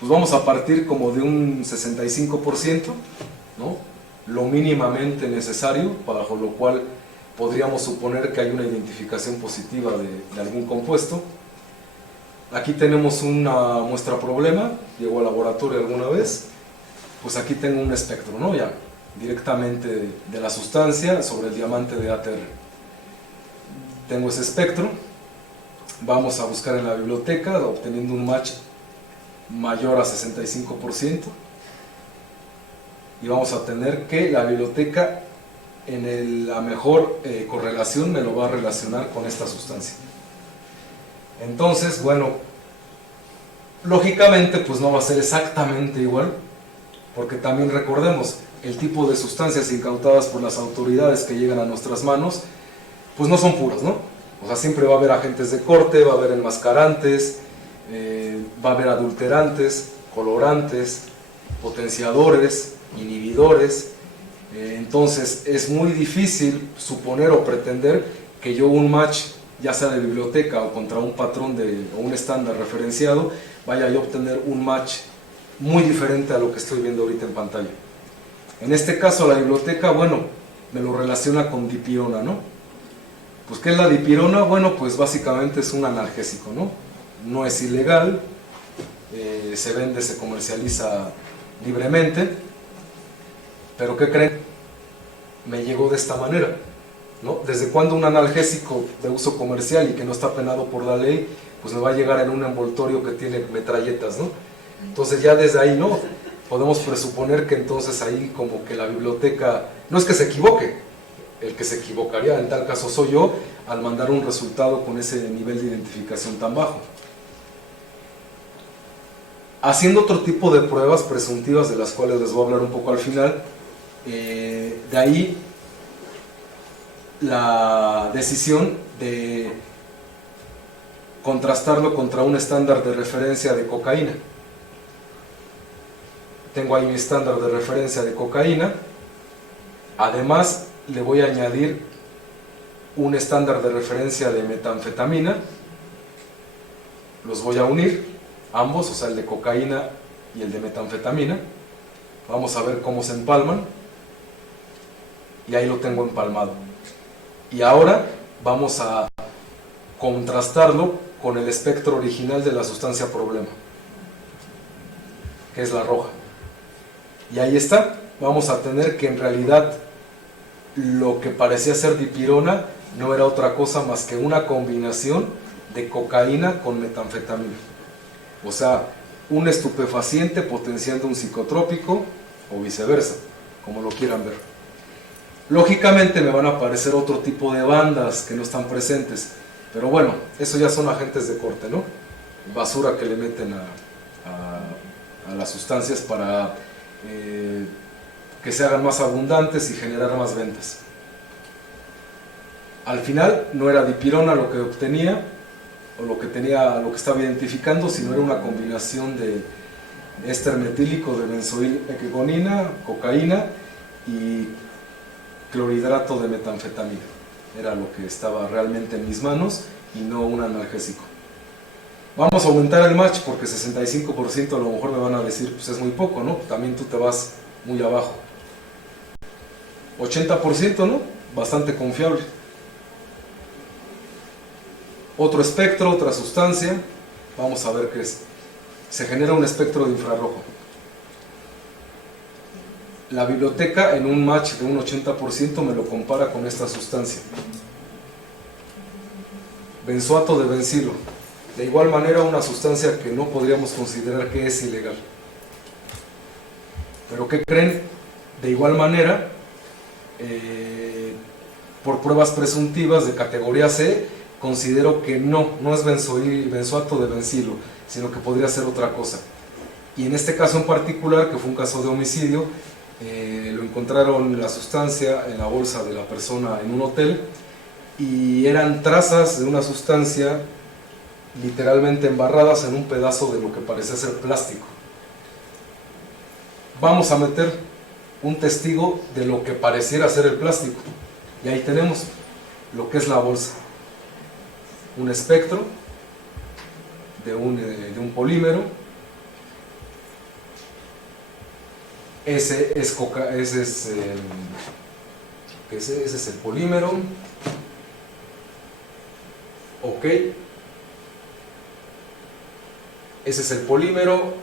Pues vamos a partir como de un 65%, ¿no?, lo mínimamente necesario, bajo lo cual podríamos suponer que hay una identificación positiva de algún compuesto. Aquí tenemos una muestra problema, llegó al laboratorio alguna vez, pues aquí tengo un espectro, ¿no?, ya directamente de la sustancia sobre el diamante de ATR. Tengo ese espectro, vamos a buscar en la biblioteca, obteniendo un match mayor a 65%. y vamos a tener que la biblioteca la mejor correlación me lo va a relacionar con esta sustancia. Entonces, bueno, lógicamente pues no va a ser exactamente igual, porque también recordemos, el tipo de sustancias incautadas por las autoridades que llegan a nuestras manos, pues no son puras, ¿no? O sea, siempre va a haber agentes de corte, va a haber enmascarantes, va a haber adulterantes, colorantes, potenciadores, inhibidores. Entonces es muy difícil suponer o pretender que yo un match, ya sea de biblioteca o contra un patrón o un estándar referenciado, vaya yo a obtener un match muy diferente a lo que estoy viendo ahorita en pantalla. En este caso la biblioteca, bueno, me lo relaciona con dipirona, ¿no? Pues ¿qué es la dipirona? Bueno, pues básicamente es un analgésico, ¿no? No es ilegal, se vende, se comercializa libremente, pero ¿qué creen? Me llegó de esta manera, ¿no? ¿Desde cuándo un analgésico de uso comercial y que no está penado por la ley, pues me va a llegar en un envoltorio que tiene metralletas, ¿no? Entonces ya desde ahí, ¿no? Podemos presuponer que entonces ahí como que la biblioteca, no es que se equivoque, el que se equivocaría en tal caso soy yo al mandar un resultado con ese nivel de identificación tan bajo. Haciendo otro tipo de pruebas presuntivas de las cuales les voy a hablar un poco al final, de ahí la decisión de contrastarlo contra un estándar de referencia de cocaína. Tengo ahí mi estándar de referencia de cocaína, además le voy a añadir un estándar de referencia de metanfetamina, los voy a unir, ambos, o sea el de cocaína y el de metanfetamina, vamos a ver cómo se empalman, y ahí lo tengo empalmado. Y ahora vamos a contrastarlo con el espectro original de la sustancia problema, que es la roja. Y ahí está, vamos a tener que en realidad lo que parecía ser dipirona no era otra cosa más que una combinación de cocaína con metanfetamina. O sea, un estupefaciente potenciando un psicotrópico o viceversa, como lo quieran ver. Lógicamente me van a aparecer otro tipo de bandas que no están presentes, pero bueno, eso ya son agentes de corte, ¿no? Basura que le meten a las sustancias para que se hagan más abundantes y generar más ventas. Al final no era dipirona lo que obtenía, o lo que estaba identificando, sino era una combinación de éster metílico de benzoilhexigonina, cocaína y clorhidrato de metanfetamina. Era lo que estaba realmente en mis manos y no un analgésico. Vamos a aumentar el match porque 65% a lo mejor me van a decir, pues es muy poco, ¿no? También tú te vas muy abajo. 80%, ¿no? Bastante confiable. Otro espectro, otra sustancia, vamos a ver qué es. Se genera un espectro de infrarrojo. La biblioteca en un match de un 80% me lo compara con esta sustancia. Benzoato de bencilo. De igual manera una sustancia que no podríamos considerar que es ilegal. Pero ¿qué creen? De igual manera, por pruebas presuntivas de categoría C, considero que no es benzoato de bencilo, sino que podría ser otra cosa. Y en este caso en particular, que fue un caso de homicidio, lo encontraron la sustancia en la bolsa de la persona en un hotel y eran trazas de una sustancia literalmente embarradas en un pedazo de lo que parecía ser plástico. Vamos a meter un testigo de lo que pareciera ser el plástico y ahí tenemos lo que es la bolsa, un espectro de un polímero. Ese es el polímero. Ok, ese es el polímero,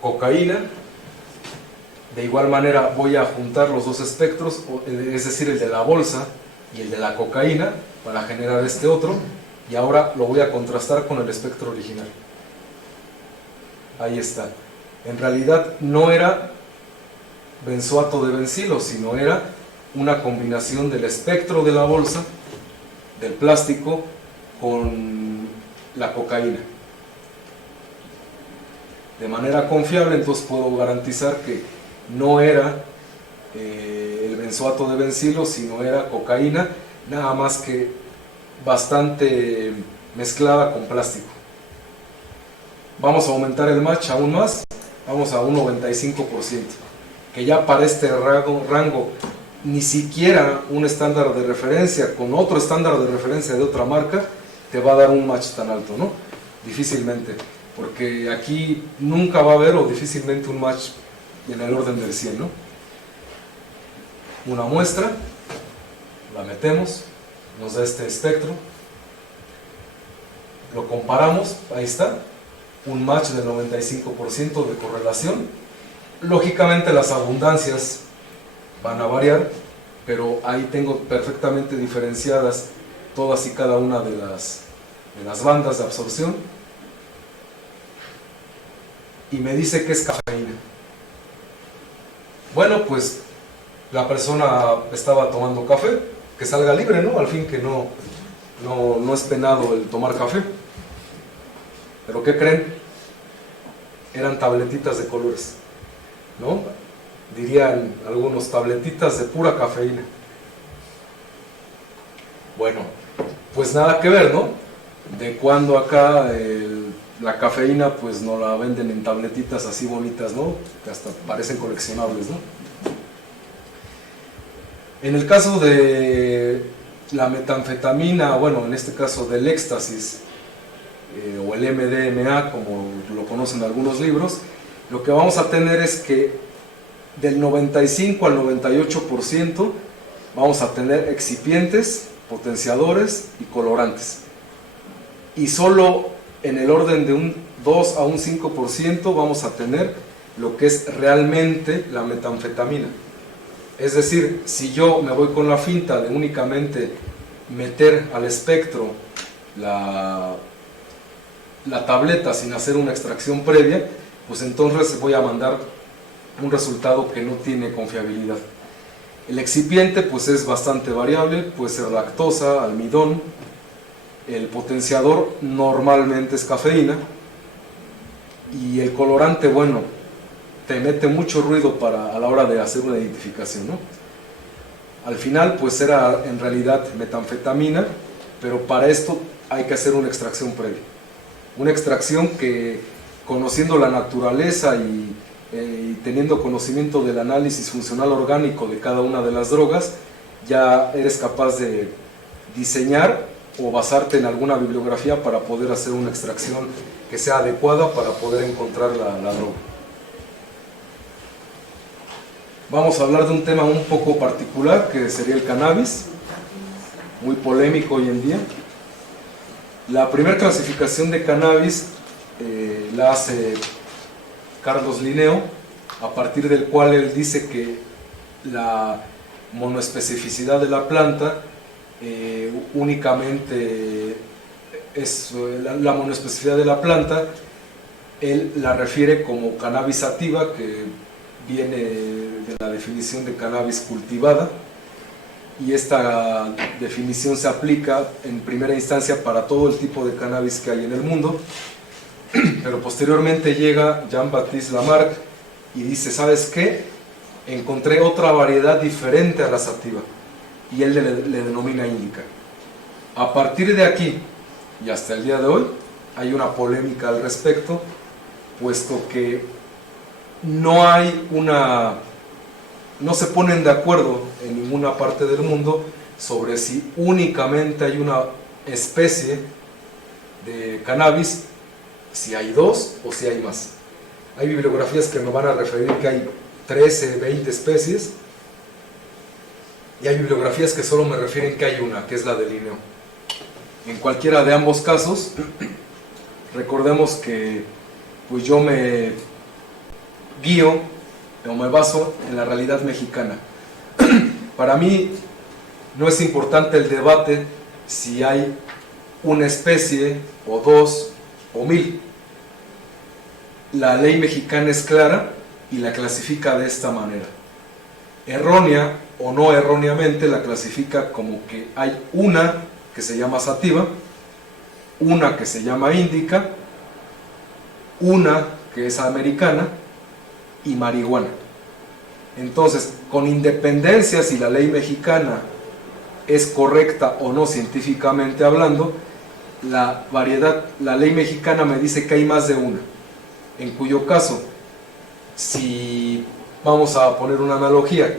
cocaína. De igual manera voy a juntar los dos espectros, es decir, el de la bolsa y el de la cocaína, para generar este otro, y ahora lo voy a contrastar con el espectro original. Ahí está. En realidad no era benzoato de bencilo, sino era una combinación del espectro de la bolsa, del plástico, con la cocaína. De manera confiable, entonces puedo garantizar que no era el benzoato de bencilo, sino era cocaína, nada más que bastante mezclada con plástico. Vamos a aumentar el match aún más, vamos a un 95%, que ya para este rango ni siquiera un estándar de referencia con otro estándar de referencia de otra marca te va a dar un match tan alto, ¿no? Difícilmente, porque aquí nunca va a haber o difícilmente un match en el orden del 100, ¿no? Una muestra, la metemos, nos da este espectro, lo comparamos, ahí está, un match del 95% de correlación. Lógicamente las abundancias van a variar, pero ahí tengo perfectamente diferenciadas todas y cada una de las bandas de absorción, y me dice que es cafeína. Bueno, pues la persona estaba tomando café, que salga libre, ¿no? Al fin que no es penado el tomar café. ¿Pero qué creen? Eran tabletitas de colores, ¿no? Dirían algunos, tabletitas de pura cafeína. Bueno, pues nada que ver, ¿no? De cuando acá la cafeína pues nos la venden en tabletitas así bonitas, ¿no? Que hasta parecen coleccionables, ¿no? En el caso de la metanfetamina, bueno, en este caso del éxtasis, o el MDMA, como lo conocen algunos libros, lo que vamos a tener es que del 95 al 98% vamos a tener excipientes, potenciadores y colorantes. Y solo en el orden de un 2 a un 5% vamos a tener lo que es realmente la metanfetamina. Es decir, si yo me voy con la finta de únicamente meter al espectro la tableta sin hacer una extracción previa, pues entonces voy a mandar un resultado que no tiene confiabilidad. El excipiente pues es bastante variable, puede ser lactosa, almidón. El potenciador normalmente es cafeína, y el colorante, bueno, te mete mucho ruido a la hora de hacer una identificación, ¿no? Al final pues era en realidad metanfetamina, pero para esto hay que hacer una extracción previa. Una extracción que, conociendo la naturaleza y teniendo conocimiento del análisis funcional orgánico de cada una de las drogas, ya eres capaz de diseñar o basarte en alguna bibliografía para poder hacer una extracción que sea adecuada para poder encontrar la droga. Vamos a hablar de un tema un poco particular, que sería el cannabis, muy polémico hoy en día. La primera clasificación de cannabis la hace Carlos Linneo, a partir del cual él dice que la monoespecificidad de la planta únicamente es la monoespecificidad de la planta. Él la refiere como cannabis sativa, que viene de la definición de cannabis cultivada, y esta definición se aplica en primera instancia para todo el tipo de cannabis que hay en el mundo. Pero posteriormente llega Jean-Baptiste Lamarck y dice, ¿sabes qué? Encontré otra variedad diferente a la sativa, y él le denomina índica. A partir de aquí y hasta el día de hoy hay una polémica al respecto, puesto que no se ponen de acuerdo en ninguna parte del mundo sobre si únicamente hay una especie de cannabis, si hay dos o si hay más. Hay bibliografías que me van a referir que hay 13, 20 especies, y hay bibliografías que solo me refieren que hay una, que es la de Linneo. En cualquiera de ambos casos, recordemos que pues yo me guío o me baso en la realidad mexicana. Para mí no es importante el debate si hay una especie o dos o 1000. La ley mexicana es clara y la clasifica de esta manera. errónea o no erróneamente la clasifica como que hay una que se llama sativa, una que se llama índica, una que es americana y marihuana. Entonces, con independencia si la ley mexicana es correcta o no científicamente hablando, la ley mexicana me dice que hay más de una, en cuyo caso, si vamos a poner una analogía,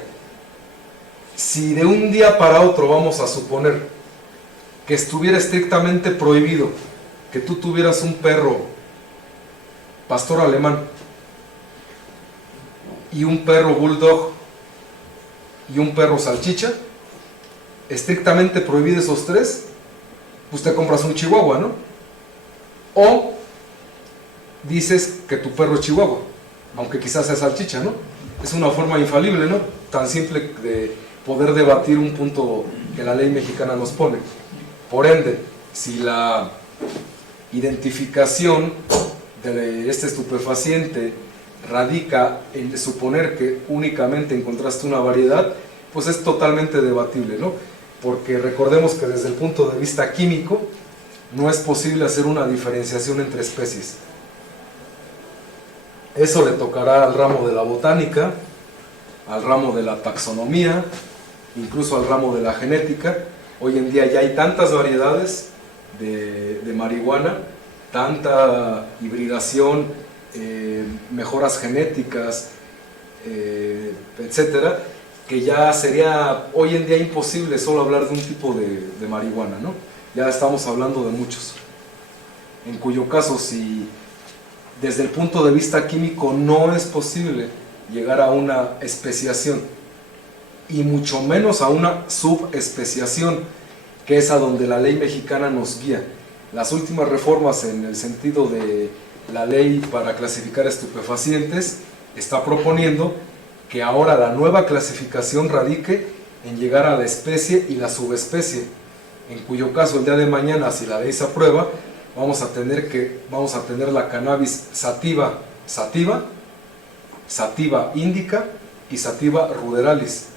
si de un día para otro vamos a suponer que estuviera estrictamente prohibido que tú tuvieras un perro pastor alemán y un perro bulldog y un perro salchicha, estrictamente prohibido esos tres, pues te compras un chihuahua, ¿no? O dices que tu perro es chihuahua, aunque quizás sea salchicha, ¿no? Es una forma infalible, ¿no? Tan simple de poder debatir un punto que la ley mexicana nos pone. Por ende, si la identificación de este estupefaciente radica en suponer que únicamente encontraste una variedad, pues es totalmente debatible, ¿no? Porque recordemos que desde el punto de vista químico no es posible hacer una diferenciación entre especies. Eso le tocará al ramo de la botánica, al ramo de la taxonomía, incluso al ramo de la genética. Hoy en día ya hay tantas variedades de marihuana, tanta hibridación, mejoras genéticas, etcétera, que ya sería hoy en día imposible solo hablar de un tipo de marihuana, ¿no? Ya estamos hablando de muchos, en cuyo caso, si desde el punto de vista químico no es posible llegar a una especiación, y mucho menos a una subespeciación, que es a donde la ley mexicana nos guía. Las últimas reformas en el sentido de la ley para clasificar estupefacientes está proponiendo que ahora la nueva clasificación radique en llegar a la especie y la subespecie, en cuyo caso el día de mañana, si la ley se aprueba, vamos a tener la cannabis sativa, sativa índica y sativa ruderalis,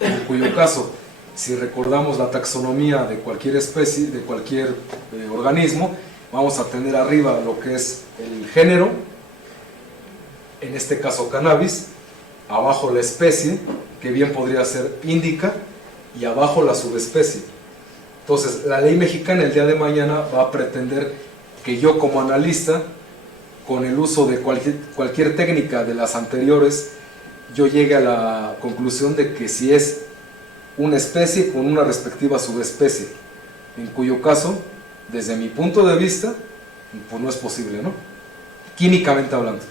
en cuyo caso, si recordamos la taxonomía de cualquier especie, de cualquier organismo, vamos a tener arriba lo que es el género, en este caso cannabis, abajo la especie, que bien podría ser índica, y abajo la subespecie. Entonces, la ley mexicana el día de mañana va a pretender que yo como analista, con el uso de cualquier técnica de las anteriores, yo llegue a la conclusión de que si es una especie con una respectiva subespecie, en cuyo caso, desde mi punto de vista, pues no es posible, ¿no? Químicamente hablando.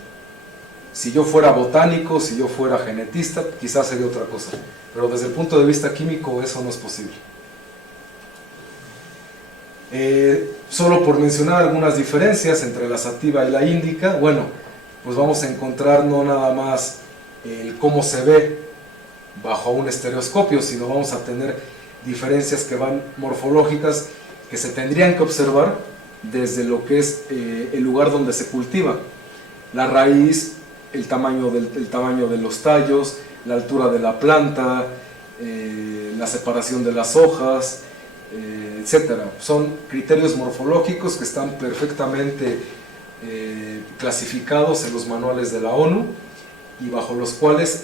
Si yo fuera botánico, si yo fuera genetista, quizás sería otra cosa, pero desde el punto de vista químico eso no es posible. Solo por mencionar algunas diferencias entre la sativa y la índica, bueno, pues vamos a encontrar no nada más el cómo se ve bajo un estereoscopio, sino vamos a tener diferencias que van morfológicas que se tendrían que observar desde lo que es el lugar donde se cultiva, la raíz, el tamaño de los tallos, la altura de la planta, la separación de las hojas, etcétera. Son criterios morfológicos que están perfectamente clasificados en los manuales de la ONU y bajo los cuales,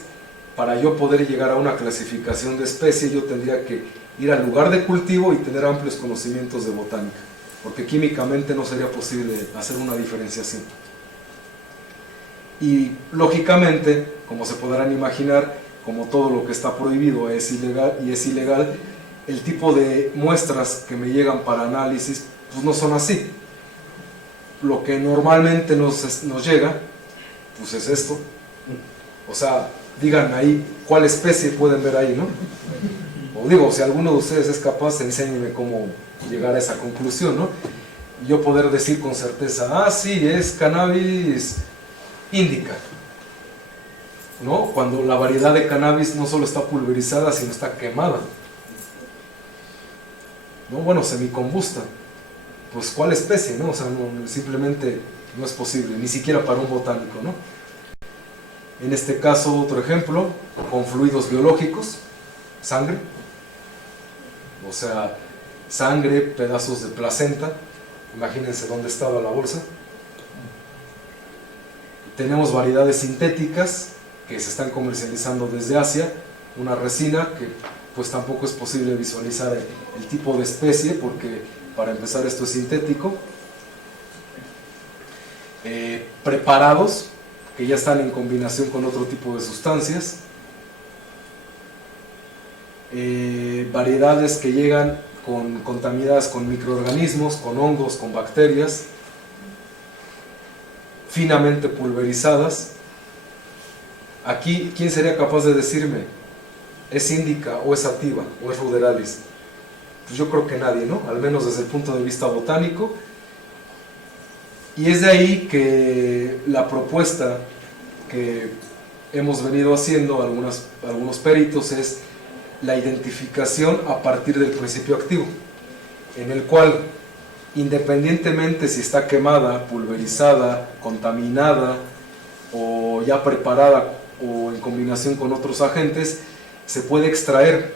para yo poder llegar a una clasificación de especie, yo tendría que ir al lugar de cultivo y tener amplios conocimientos de botánica, porque químicamente no sería posible hacer una diferenciación. Y lógicamente, como se podrán imaginar, como todo lo que está prohibido es ilegal, el tipo de muestras que me llegan para análisis pues no son así. Lo que normalmente nos llega pues es esto. O sea, digan ahí cuál especie pueden ver ahí, ¿no? O digo, si alguno de ustedes es capaz, enséñenme cómo llegar a esa conclusión, ¿no? Y yo poder decir con certeza, sí, es cannabis índica, ¿no? Cuando la variedad de cannabis no solo está pulverizada, sino está quemada, ¿no? Bueno, semicombusta. Pues ¿cuál especie, no? O sea, simplemente no es posible, ni siquiera para un botánico, ¿no? En este caso, otro ejemplo, con fluidos biológicos, sangre, o sea, sangre, pedazos de placenta, imagínense dónde estaba la bolsa. Tenemos variedades sintéticas que se están comercializando desde Asia, una resina que pues tampoco es posible visualizar el tipo de especie porque para empezar esto es sintético. Preparados que ya están en combinación con otro tipo de sustancias, variedades que llegan contaminadas con microorganismos, con hongos, con bacterias, finamente pulverizadas. Aquí, ¿quién sería capaz de decirme es índica o es sativa o es ruderalis? Pues yo creo que nadie, ¿no? Al menos desde el punto de vista botánico. Y es de ahí que la propuesta que hemos venido haciendo algunos peritos es la identificación a partir del principio activo, en el cual, independientemente si está quemada, pulverizada, contaminada o ya preparada o en combinación con otros agentes, se puede extraer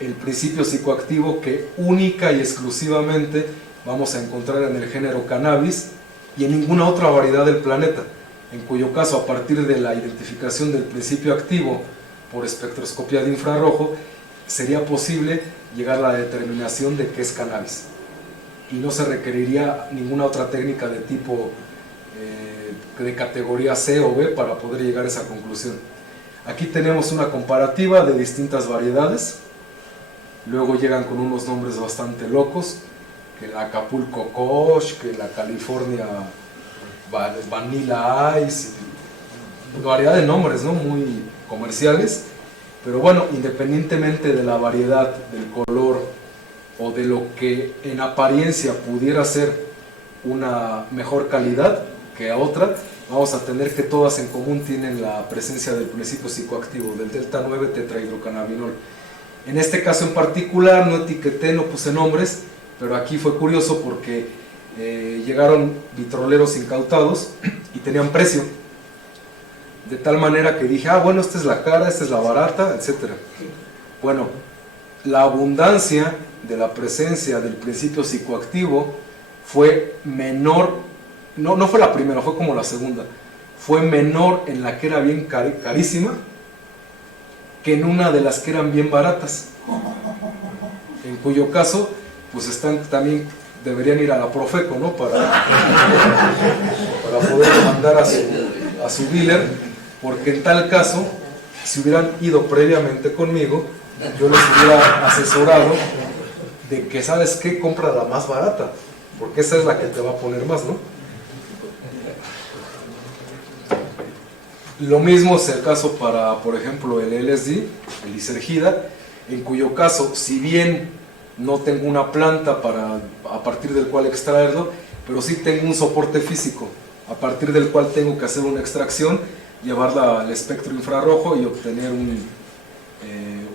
el principio psicoactivo que única y exclusivamente vamos a encontrar en el género cannabis y en ninguna otra variedad del planeta, en cuyo caso, a partir de la identificación del principio activo por espectroscopía de infrarrojo, sería posible llegar a la determinación de qué es cannabis. Y no se requeriría ninguna otra técnica de tipo de categoría C o B para poder llegar a esa conclusión. Aquí tenemos una comparativa de distintas variedades, luego llegan con unos nombres bastante locos, que la Acapulco Kush, que la California Vanilla Ice, variedad de nombres, ¿no? Muy comerciales, pero bueno, independientemente de la variedad, del color o de lo que en apariencia pudiera ser una mejor calidad que a otra, vamos a tener que todas en común tienen la presencia del principio psicoactivo, del delta 9 tetrahidrocannabinol. En este caso en particular no etiqueté, no puse nombres, pero aquí fue curioso porque llegaron vitroleros incautados y tenían precio, de tal manera que dije, bueno, esta es la cara, esta es la barata, etc. Bueno, la abundancia de la presencia del principio psicoactivo fue menor, no fue la primera, fue como la segunda, fue menor en la que era bien carísima que en una de las que eran bien baratas, en cuyo caso pues también deberían ir a la Profeco, ¿no? para poder mandar a su dealer, porque en tal caso, si hubieran ido previamente conmigo, yo les hubiera asesorado de que, ¿sabes qué? Compra la más barata, porque esa es la que te va a poner más, ¿no? Lo mismo es el caso para, por ejemplo, el LSD, el lisergida, en cuyo caso, si bien no tengo una planta a partir del cual extraerlo, pero sí tengo un soporte físico, a partir del cual tengo que hacer una extracción, llevarla al espectro infrarrojo y obtener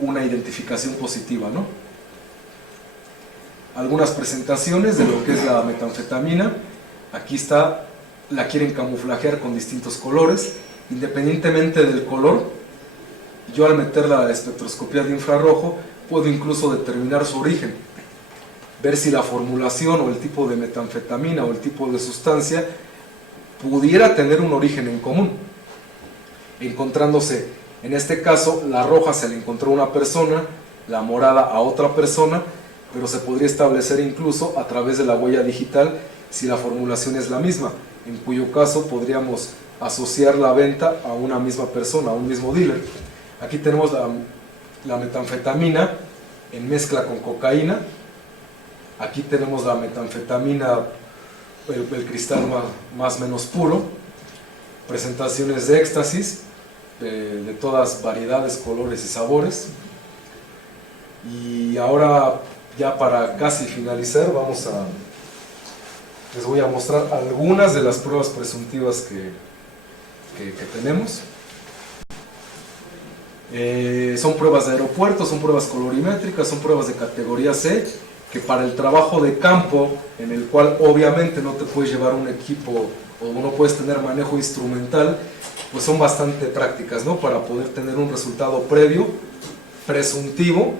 una identificación positiva, ¿no? Algunas presentaciones de lo que es la metanfetamina. Aquí está, la quieren camuflajear con distintos colores. Independientemente del color, yo al meterla a la espectroscopía de infrarrojo puedo incluso determinar su origen, ver si la formulación o el tipo de metanfetamina o el tipo de sustancia pudiera tener un origen en común, encontrándose, en este caso, la roja se le encontró a una persona, la morada a otra persona, pero se podría establecer incluso a través de la huella digital si la formulación es la misma, en cuyo caso podríamos asociar la venta a una misma persona, a un mismo dealer. Aquí tenemos la metanfetamina en mezcla con cocaína. Aquí tenemos la metanfetamina, el cristal más menos puro. Presentaciones de éxtasis, de todas variedades, colores y sabores. Y ahora, ya para casi finalizar, les voy a mostrar algunas de las pruebas presuntivas que tenemos. Son pruebas de aeropuerto, son pruebas colorimétricas, son pruebas de categoría C, que para el trabajo de campo, en el cual obviamente no te puedes llevar un equipo o no puedes tener manejo instrumental, pues son bastante prácticas, ¿no? Para poder tener un resultado previo, presuntivo,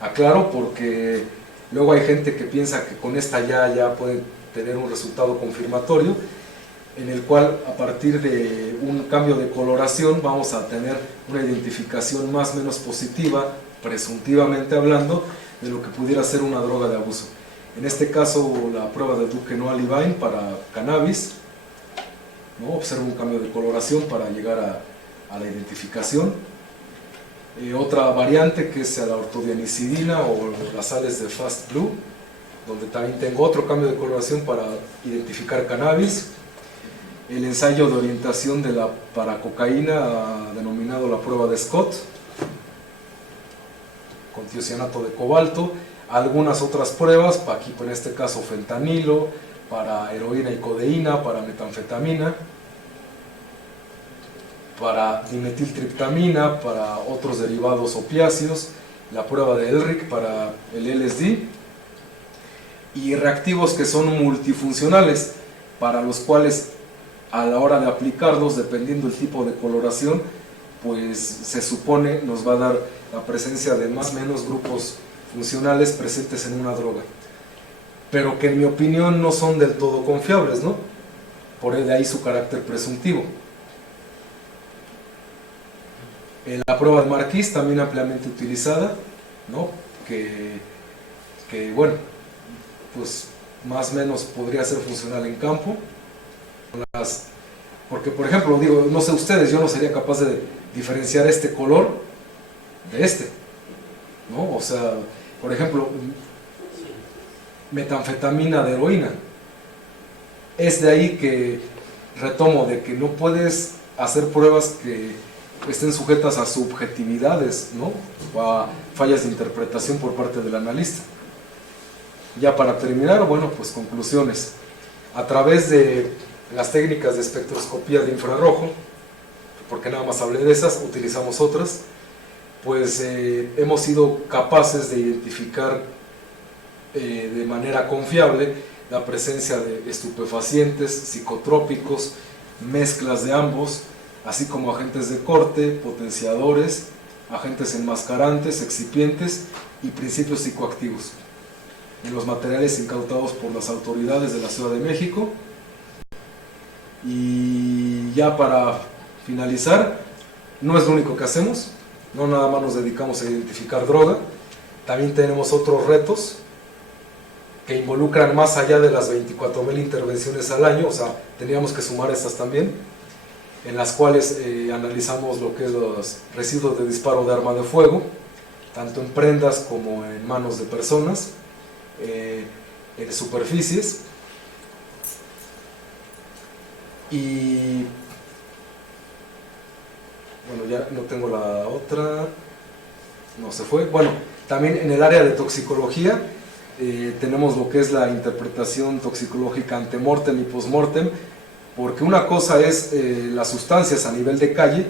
aclaro, porque luego hay gente que piensa que con esta ya puede tener un resultado confirmatorio, en el cual a partir de un cambio de coloración vamos a tener una identificación más o menos positiva, presuntivamente hablando, de lo que pudiera ser una droga de abuso. En este caso, la prueba de Duquesnoy-Levine para cannabis, ¿no? Observa un cambio de coloración para llegar a la identificación. Otra variante que es la ortodianicidina o las sales de Fast Blue, donde también tengo otro cambio de coloración para identificar cannabis. El ensayo de orientación para cocaína, denominado la prueba de Scott, con tiocianato de cobalto. Algunas otras pruebas, aquí en este caso fentanilo, para heroína y codeína, para metanfetamina, para dimetiltriptamina, para otros derivados opiáceos, la prueba de Elric para el LSD, y reactivos que son multifuncionales, para los cuales a la hora de aplicarlos, dependiendo del tipo de coloración, pues se supone nos va a dar la presencia de más o menos grupos funcionales presentes en una droga, pero que en mi opinión no son del todo confiables, ¿no? Por de ahí su carácter presuntivo. La prueba de Marquis, también ampliamente utilizada, ¿no? Que bueno, pues más o menos podría ser funcional en campo. Porque por ejemplo, digo, no sé ustedes, yo no sería capaz de diferenciar este color de este, ¿no? O sea, por ejemplo, metanfetamina de heroína, es de ahí que retomo de que no puedes hacer pruebas que estén sujetas a subjetividades, ¿no? O a fallas de interpretación por parte del analista. Ya para terminar, bueno, pues conclusiones. A través de las técnicas de espectroscopía de infrarrojo, porque nada más hablé de esas, utilizamos otras, pues hemos sido capaces de identificar de manera confiable la presencia de estupefacientes, psicotrópicos, mezclas de ambos, así como agentes de corte, potenciadores, agentes enmascarantes, excipientes y principios psicoactivos en los materiales incautados por las autoridades de la Ciudad de México. Y ya para finalizar, no es lo único que hacemos, no nada más nos dedicamos a identificar droga, también tenemos otros retos que involucran más allá de las 24,000 intervenciones al año, o sea, teníamos que sumar estas también, en las cuales analizamos lo que es los residuos de disparo de arma de fuego, tanto en prendas como en manos de personas, en superficies. Y bueno, ya no tengo la otra, no se fue. Bueno, también en el área de toxicología tenemos lo que es la interpretación toxicológica antemortem y postmortem, porque una cosa es las sustancias a nivel de calle,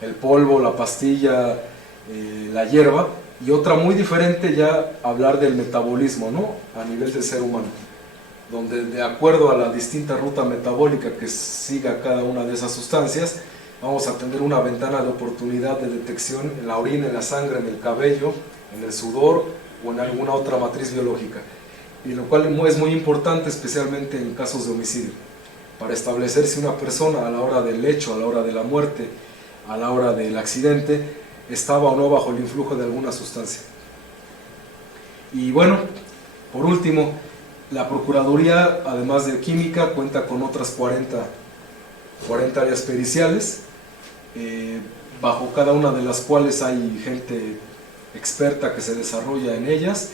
el polvo, la pastilla, la hierba, y otra muy diferente ya hablar del metabolismo, ¿no? A nivel del ser humano, donde de acuerdo a la distinta ruta metabólica que siga cada una de esas sustancias, vamos a tener una ventana de oportunidad de detección en la orina, en la sangre, en el cabello, en el sudor o en alguna otra matriz biológica, y lo cual es muy importante, especialmente en casos de homicidio, para establecer si una persona a la hora del hecho, a la hora de la muerte, a la hora del accidente, estaba o no bajo el influjo de alguna sustancia. Y bueno, por último, la Procuraduría, además de química, cuenta con otras 40 áreas periciales, bajo cada una de las cuales hay gente experta que se desarrolla en ellas,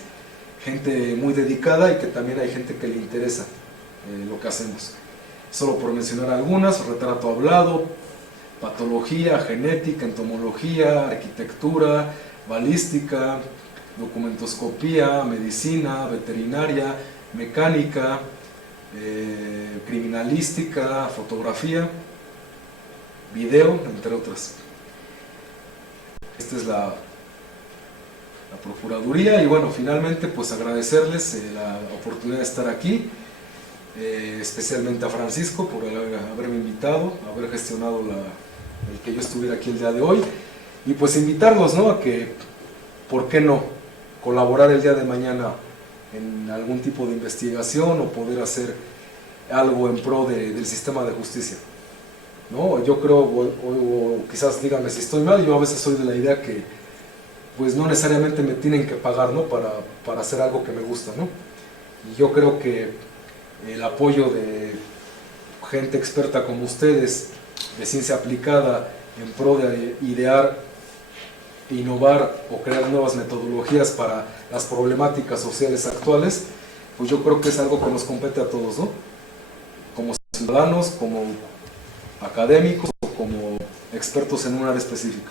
gente muy dedicada y que también hay gente que le interesa lo que hacemos. Solo por mencionar algunas: retrato hablado, patología, genética, entomología, arquitectura, balística, documentoscopía, medicina, veterinaria, mecánica, criminalística, fotografía, video, entre otras. Esta es la Procuraduría. Y bueno, finalmente pues agradecerles la oportunidad de estar aquí, especialmente a Francisco por haberme invitado, haber gestionado el que yo estuviera aquí el día de hoy, y pues invitarlos, ¿no?, a que, ¿por qué no?, colaborar el día de mañana en algún tipo de investigación o poder hacer algo en pro del sistema de justicia, ¿no? Yo creo, o quizás díganme si estoy mal, yo a veces soy de la idea que pues no necesariamente me tienen que pagar, ¿no?, para hacer algo que me gusta, ¿no? Y yo creo que el apoyo de gente experta como ustedes, de ciencia aplicada, en pro de idear, innovar o crear nuevas metodologías para las problemáticas sociales actuales, pues yo creo que es algo que nos compete a todos, ¿no? Como ciudadanos, como académicos o como expertos en un área específica.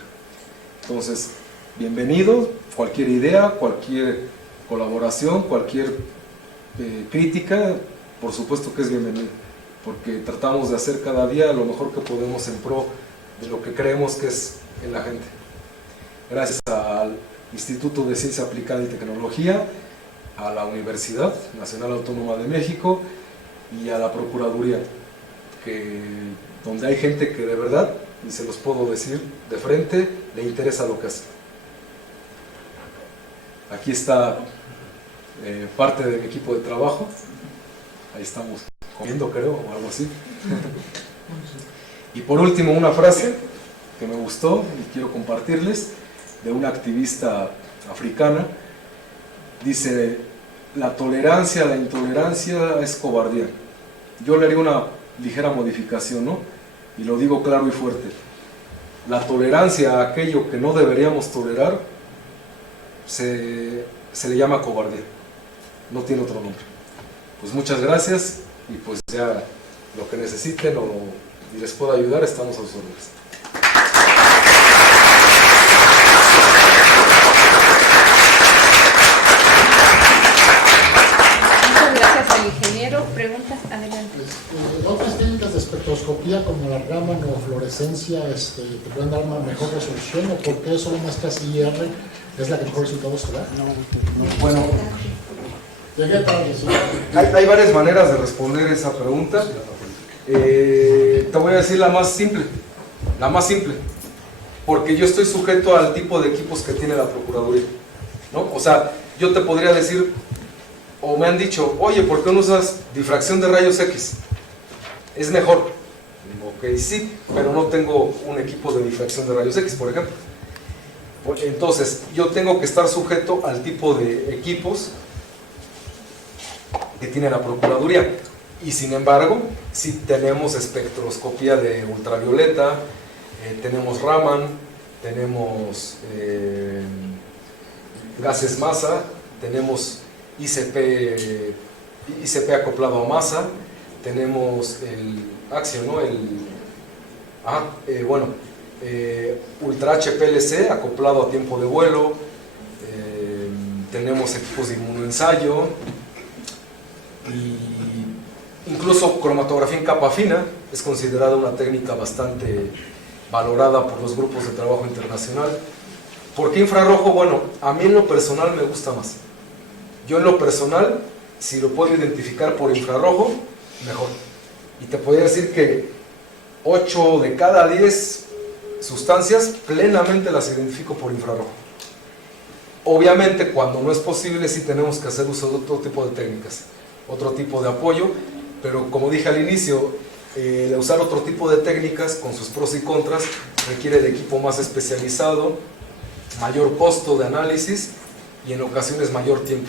Entonces, bienvenidos, cualquier idea, cualquier colaboración, cualquier crítica, por supuesto que es bienvenida, porque tratamos de hacer cada día lo mejor que podemos en pro de lo que creemos que es en la gente. Gracias al Instituto de Ciencia Aplicada y Tecnología, a la Universidad Nacional Autónoma de México y a la Procuraduría, donde hay gente que de verdad, y se los puedo decir de frente, le interesa lo que hace. Aquí está parte de mi equipo de trabajo, ahí estamos comiendo, creo, o algo así. Y por último, una frase que me gustó y quiero compartirles, de una activista africana. Dice: la tolerancia a la intolerancia es cobardía. Yo le haría una ligera modificación, ¿no?, y lo digo claro y fuerte: la tolerancia a aquello que no deberíamos tolerar se le llama cobardía, no tiene otro nombre. Pues muchas gracias, y pues ya lo que necesiten y les pueda ayudar, estamos a sus órdenes. Muchas gracias al ingeniero. Preguntas, adelante. Otras técnicas de espectroscopía como la Raman o fluorescencia te pueden dar una mejor resolución, o por qué solo muestras IR es la que mejor resultados te da? Bueno, Llegué tarde, sí. hay varias maneras de responder esa pregunta. Te voy a decir la más simple, porque yo estoy sujeto al tipo de equipos que tiene la Procuraduría, ¿no? O sea, yo te podría decir, o me han dicho, oye, ¿por qué no usas difracción de rayos X? Es mejor. Ok, sí, pero no tengo un equipo de difracción de rayos X, por ejemplo. Entonces, yo tengo que estar sujeto al tipo de equipos que tiene la Procuraduría. Y sin embargo, sí tenemos espectroscopía de ultravioleta, tenemos Raman, tenemos gases masa, tenemos ICP acoplado a masa, tenemos el Axio, ¿no? Ultra HPLC acoplado a tiempo de vuelo, tenemos equipos de inmunoensayo, y incluso cromatografía en capa fina es considerada una técnica bastante valorada por los grupos de trabajo internacional. ¿Por qué infrarrojo? Bueno, a mí en lo personal me gusta más. Yo en lo personal, si lo puedo identificar por infrarrojo, mejor. Y te podría decir que 8 de cada 10 sustancias plenamente las identifico por infrarrojo. Obviamente, cuando no es posible, sí tenemos que hacer uso de otro tipo de técnicas, otro tipo de apoyo, pero como dije al inicio, usar otro tipo de técnicas con sus pros y contras requiere de equipo más especializado, mayor costo de análisis y en ocasiones mayor tiempo.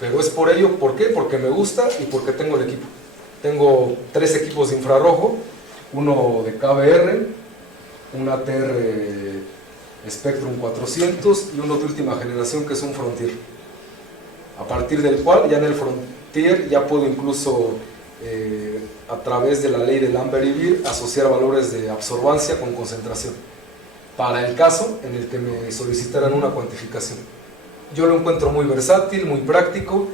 Pero es por ello, ¿por qué? Porque me gusta y porque tengo el equipo. Tengo 3 equipos de infrarrojo, uno de KBR, un ATR Spectrum 400 y uno de última generación que es un Frontier. A partir del cual ya en el Frontier ya puedo incluso a través de la ley de Lambert y Beer asociar valores de absorbancia con concentración para el caso en el que me solicitaran una cuantificación. Yo lo encuentro muy versátil, muy práctico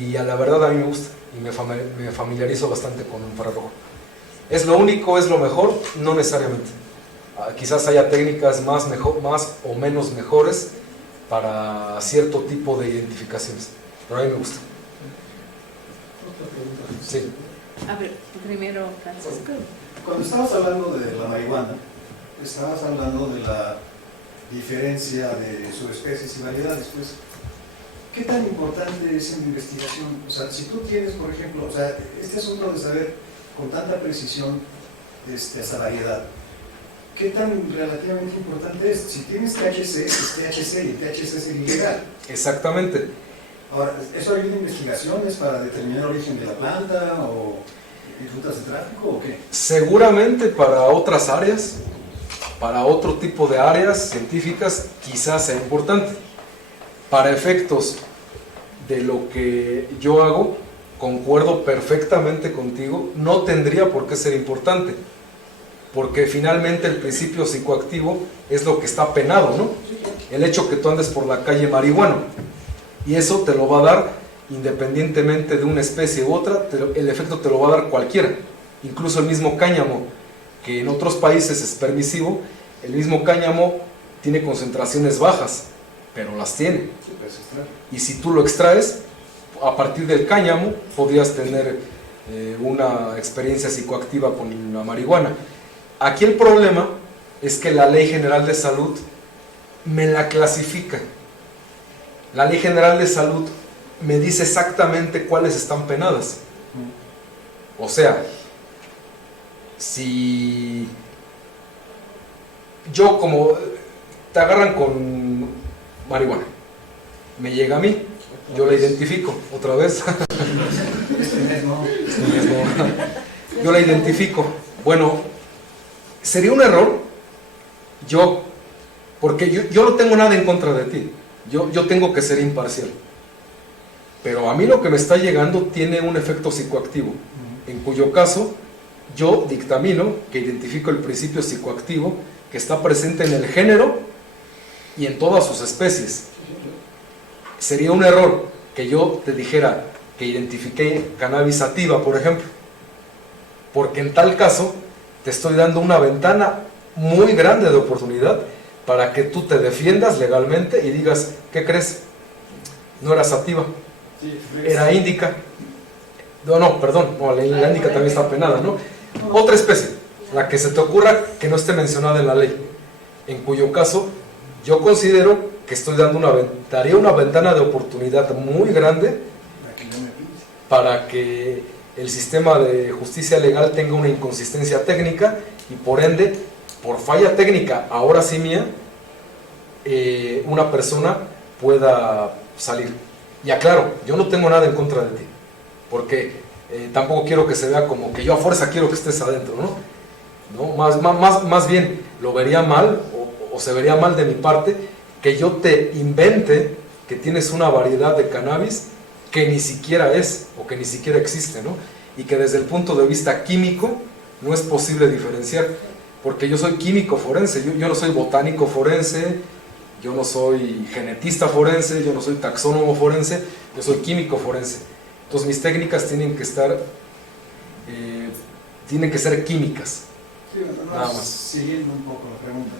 y a la verdad a mí me gusta y me familiarizo bastante con un infrarrojo. ¿Es lo único? ¿Es lo mejor? No necesariamente. Quizás haya técnicas más o menos mejores, para cierto tipo de identificaciones. Pero a mí me gusta. Otra pregunta. Sí. A ver, primero Francisco. Cuando estabas hablando de la marihuana, estabas hablando de la diferencia de subespecies y variedades, pues, ¿qué tan importante es en la investigación? O sea, si tú tienes, por ejemplo, o sea, este asunto de saber con tanta precisión esta variedad, ¿qué tan relativamente importante es? Si tienes THC, es THC y el THC es ilegal. Exactamente. Ahora, ¿eso ayuda a investigaciones para determinar el origen de la planta o rutas de tráfico o qué? Seguramente para otras áreas, para otro tipo de áreas científicas, quizás sea importante. Para efectos de lo que yo hago, concuerdo perfectamente contigo, no tendría por qué ser importante, porque finalmente el principio psicoactivo es lo que está penado, ¿no? El hecho que tú andes por la calle marihuano, y eso te lo va a dar independientemente de una especie u otra, el efecto te lo va a dar cualquiera, incluso el mismo cáñamo, que en otros países es permisivo, el mismo cáñamo tiene concentraciones bajas, pero las tiene. Y si tú lo extraes, a partir del cáñamo podrías tener una experiencia psicoactiva con la marihuana. Aquí el problema es que la Ley General de Salud me la clasifica. La Ley General de Salud me dice exactamente cuáles están penadas. O sea, si yo, como te agarran con marihuana, me llega a mí, yo la identifico otra vez. Este mes no. Yo la identifico. Bueno, sería un error porque yo no tengo nada en contra de ti. Yo tengo que ser imparcial. Pero a mí lo que me está llegando tiene un efecto psicoactivo, en cuyo caso yo dictamino que identifico el principio psicoactivo que está presente en el género y en todas sus especies. Sería un error que yo te dijera que identifiqué cannabis sativa, por ejemplo, porque en tal caso te estoy dando una ventana muy grande de oportunidad para que tú te defiendas legalmente y digas, ¿qué crees? No era sativa, era índica. No, perdón, no, la índica también está penada, ¿no? Otra especie, la que se te ocurra que no esté mencionada en la ley, en cuyo caso yo considero que estoy dando daría una ventana de oportunidad muy grande para que el sistema de justicia legal tenga una inconsistencia técnica y por ende, por falla técnica, ahora sí mía, una persona pueda salir. Y aclaro, yo no tengo nada en contra de ti, porque tampoco quiero que se vea como que yo a fuerza quiero que estés adentro, ¿no? Más bien lo vería mal o se vería mal de mi parte que yo te invente que tienes una variedad de cannabis que ni siquiera es o que ni siquiera existe, ¿no? Y que desde el punto de vista químico no es posible diferenciar, porque yo soy químico forense, yo no soy botánico forense, yo no soy genetista forense, yo no soy taxónomo forense, yo soy químico forense. Entonces mis técnicas tienen que ser químicas. Sí, nada más. Siguiendo un poco la pregunta.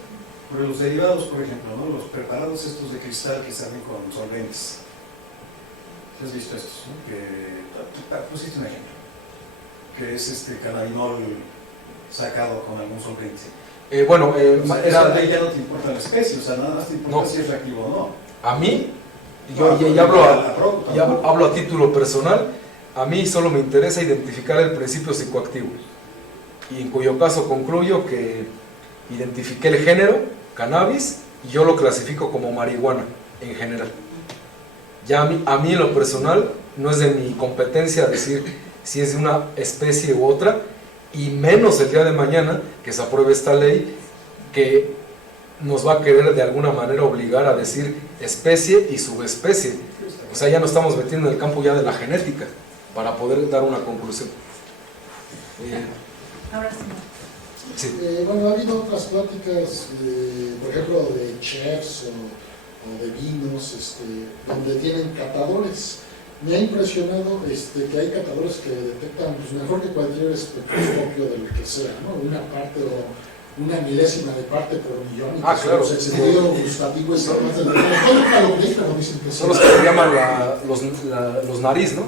Por los derivados, por ejemplo, ¿no? Los preparados estos de cristal que salen con solventes. ¿Has visto estos? ¿No? Que pusiste un ejemplo. Que es cannabinol sacado con algún solvente. Ahí ya no te importa la especie, o sea, nada más te importa si es reactivo o no. A mí, yo hablo a título personal, a mí solo me interesa identificar el principio psicoactivo, y en cuyo caso concluyo que identifiqué el género, cannabis, y yo lo clasifico como marihuana en general. Ya a mí en lo personal no es de mi competencia decir si es de una especie u otra, y menos el día de mañana que se apruebe esta ley que nos va a querer de alguna manera obligar a decir especie y subespecie. O sea, ya nos estamos metiendo en el campo ya de la genética para poder dar una conclusión. Ahora sí. Sí. Bueno, ha habido otras pláticas, por ejemplo, de chefs o de vinos, donde tienen catadores. Me ha impresionado que hay catadores que detectan pues, mejor que cualquier espectroscopio del que sea, ¿no? Una parte una milésima de parte por millón. Claro. El sentido gustativo es más del pero dicen que Son los que se llaman los nariz, ¿no?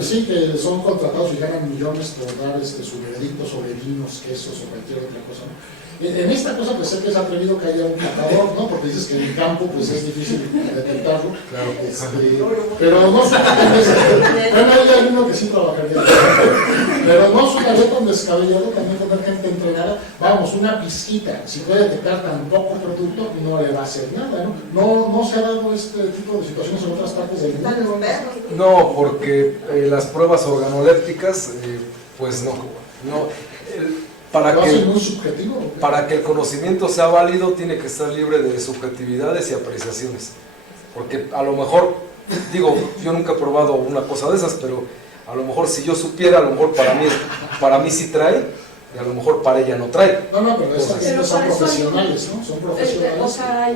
Sí, que son contratados y ganan millones por dar su veredicto sobre vinos, quesos o cualquier otra cosa, ¿no? En esta cosa pues sé que es atrevido que haya un catador, ¿no? Porque dices que en el campo pues es difícil detectarlo. Claro. Pero no bueno, hay alguno que sí trabajaría. Pero no suena tan descabellado también tener gente entrenada. Vamos, una pizquita, si puede detectar tan poco producto, no le va a hacer nada, ¿no? No se ha dado este tipo de situaciones en otras partes del mundo. No, porque las pruebas organolépticas, pues no. Para que el conocimiento sea válido, tiene que estar libre de subjetividades y apreciaciones. Porque a lo mejor, digo, yo nunca he probado una cosa de esas, pero a lo mejor si yo supiera, a lo mejor para mí sí trae, y a lo mejor para ella no trae. No, pero estas gente son profesionales, ¿no? Son profesionales. O sea,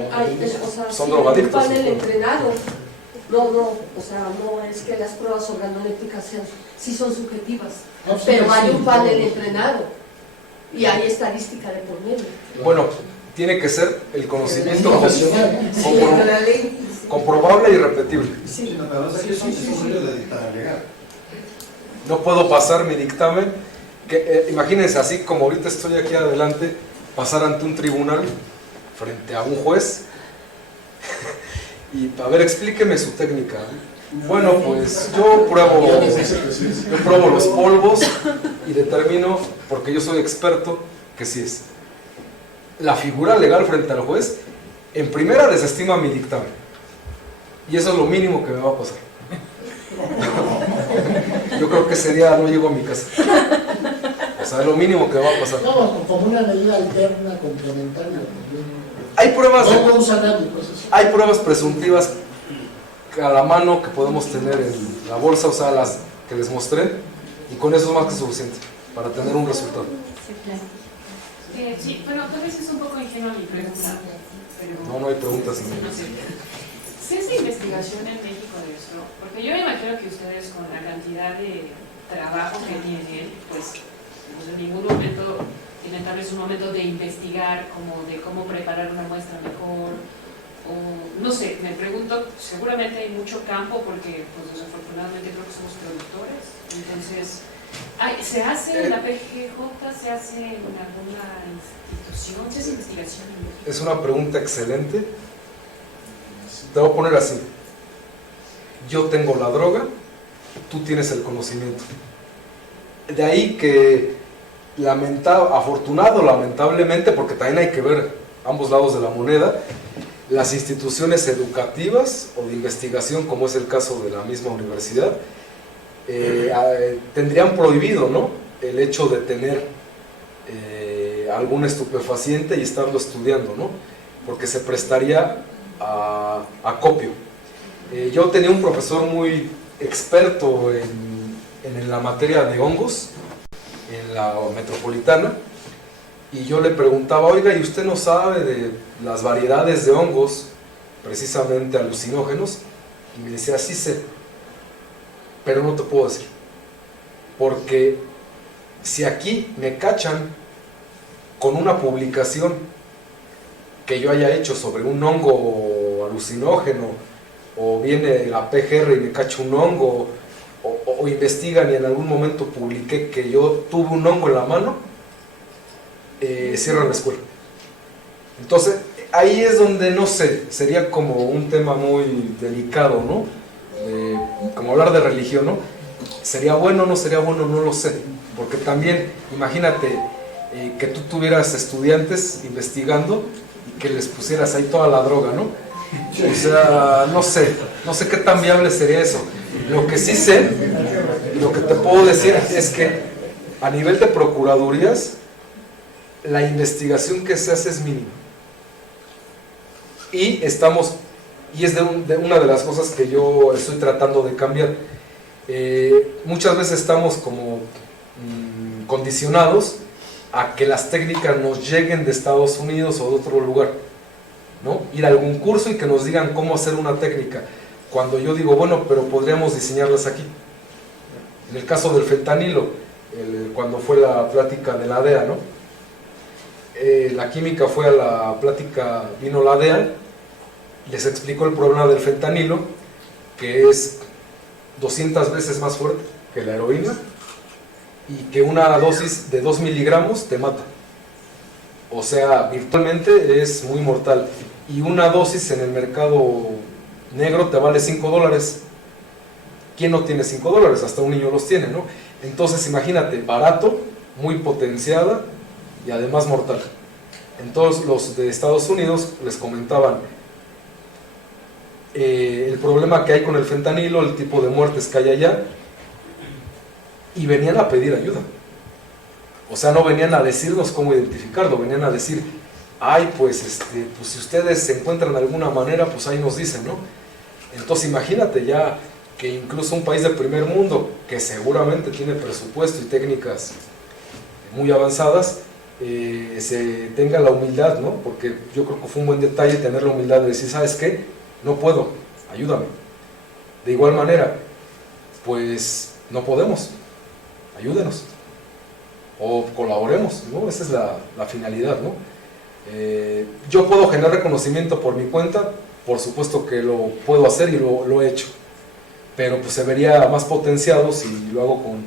son sí, drogadictos. Un panel entrenado. No es que las pruebas organolépticas sí son subjetivas, pero hay un panel entrenado. Y hay estadística de por medio. Bueno, tiene que ser el conocimiento comprobable y repetible. Sí, no, pero es un medio de dictamen legal. No puedo pasar mi dictamen, imagínense así como ahorita estoy aquí adelante, pasar ante un tribunal frente a un juez y a ver, explíqueme su técnica. Bueno, pues yo pruebo los polvos y determino, porque yo soy experto, que sí es. La figura legal frente al juez, en primera desestima mi dictamen. Y eso es lo mínimo que me va a pasar. Yo creo que ese día no llego a mi casa. O sea, es lo mínimo que me va a pasar. No, como una medida alterna, complementaria. Hay pruebas, hay pruebas presuntivas a la mano que podemos tener en la bolsa, o sea, las que les mostré, y con eso es más que suficiente para tener un resultado. Sí, bueno, tal vez es un poco ingenua mi pregunta, pero... No hay preguntas. ¿Se hace investigación en México de esto? Porque yo me imagino que ustedes, con la cantidad de trabajo que tienen, pues en ningún momento tienen tal vez un momento de investigar, como de cómo preparar una muestra mejor, o no sé, me pregunto, seguramente hay mucho campo porque pues desafortunadamente creo que somos productores, entonces ¿se hace en la PGJ? ¿Se hace en alguna institución? ¿Se hace investigación en México? Es una pregunta excelente. Te voy a poner así: yo tengo la droga, tú tienes el conocimiento. De ahí que lamentablemente, porque también hay que ver ambos lados de la moneda, las instituciones educativas o de investigación, como es el caso de la misma universidad, tendrían prohibido, ¿no?, el hecho de tener algún estupefaciente y estarlo estudiando, ¿no?, porque se prestaría a acopio. Yo tenía un profesor muy experto en la materia de hongos en la metropolitana, y yo le preguntaba: oiga, ¿y usted no sabe de las variedades de hongos precisamente alucinógenos? Y me decía: sí sé, pero no te puedo decir, porque si aquí me cachan con una publicación que yo haya hecho sobre un hongo alucinógeno, o viene la PGR y me cacha un hongo, o investigan y en algún momento publiqué que yo tuve un hongo en la mano, cierran la escuela. Entonces ahí es donde, no sé, sería como un tema muy delicado, ¿no? Como hablar de religión, ¿no? ¿Sería bueno o no sería bueno? No lo sé, porque también imagínate que tú tuvieras estudiantes investigando y que les pusieras ahí toda la droga, ¿no? O sea, no sé qué tan viable sería eso. Lo que sí sé, lo que te puedo decir es que a nivel de procuradurías, la investigación que se hace es mínima. Y es de una de las cosas que yo estoy tratando de cambiar. Muchas veces estamos como condicionados a que las técnicas nos lleguen de Estados Unidos o de otro lugar, ¿no? Ir a algún curso y que nos digan cómo hacer una técnica, cuando yo digo, bueno, pero podríamos diseñarlas aquí. En el caso del fentanilo, cuando fue la plática de la DEA, ¿no?, la química fue a la plática, vino la DEA, les explicó el problema del fentanilo, que es 200 veces más fuerte que la heroína y que una dosis de 2 miligramos te mata. O sea, virtualmente es muy mortal. Y una dosis en el mercado negro te vale $5. ¿Quién no tiene $5? Hasta un niño los tiene, ¿no? Entonces imagínate, barato, muy potenciada y además mortal. Entonces los de Estados Unidos les comentaban el problema que hay con el fentanilo, el tipo de muertes que hay allá, y venían a pedir ayuda. O sea, no venían a decirnos cómo identificarlo, venían a decir, ay, pues si ustedes se encuentran de alguna manera, pues ahí nos dicen, ¿no? Entonces imagínate ya que incluso un país del primer mundo, que seguramente tiene presupuesto y técnicas muy avanzadas, se tenga la humildad, ¿no? Porque yo creo que fue un buen detalle tener la humildad de decir, ¿sabes qué? No puedo, ayúdame. De igual manera, pues no podemos, ayúdenos. O colaboremos, ¿no? Esa es la finalidad, ¿no? Yo puedo generar reconocimiento por mi cuenta, por supuesto que lo puedo hacer y lo he hecho, pero pues se vería más potenciado si lo hago con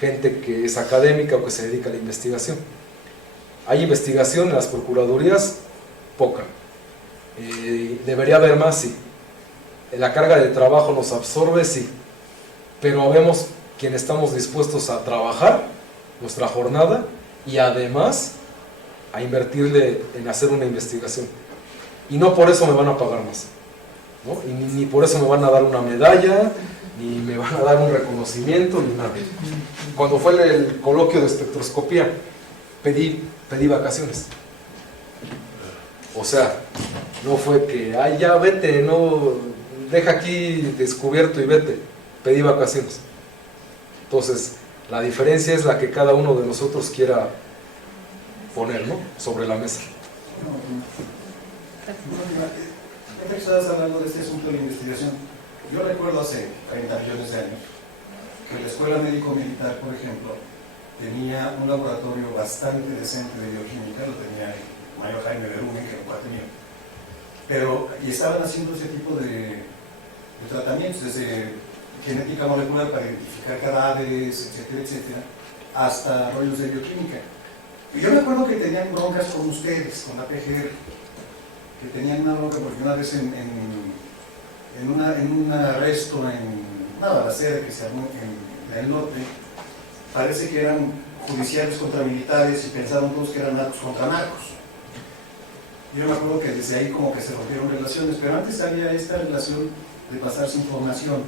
gente que es académica o que se dedica a la investigación. Hay investigación en las procuradurías, poca. Debería haber más, sí. La carga de trabajo nos absorbe, sí, pero habemos quienes estamos dispuestos a trabajar nuestra jornada y además a invertirle en hacer una investigación. Y no por eso me van a pagar más, ¿no? Y ni por eso me van a dar una medalla, ni me van a dar un reconocimiento, ni nada. Cuando fue el coloquio de espectroscopía, pedí vacaciones. O sea, no fue que, ay, ya vete, no, deja aquí descubierto y vete. Pedí vacaciones. Entonces, la diferencia es la que cada uno de nosotros quiera poner, ¿no?, sobre la mesa. Ya que estabas hablando de este asunto de la investigación, yo recuerdo hace 30 millones de años que la Escuela Médico-Militar, por ejemplo, tenía un laboratorio bastante decente de bioquímica, lo tenía el mayor Jaime Berumen, que era un cuate mío, y estaban haciendo ese tipo de tratamientos, desde genética molecular para identificar cadáveres, etcétera, etcétera, hasta rollos de bioquímica. Y yo me acuerdo que tenían broncas con ustedes, con la PGR, que tenían una bronca porque una vez en un arresto en una balacera que se armó en el norte, parece que eran judiciales contra militares y pensaron todos que eran narcos contra narcos. Yo me acuerdo que desde ahí como que se rompieron relaciones, pero antes había esta relación de pasarse información.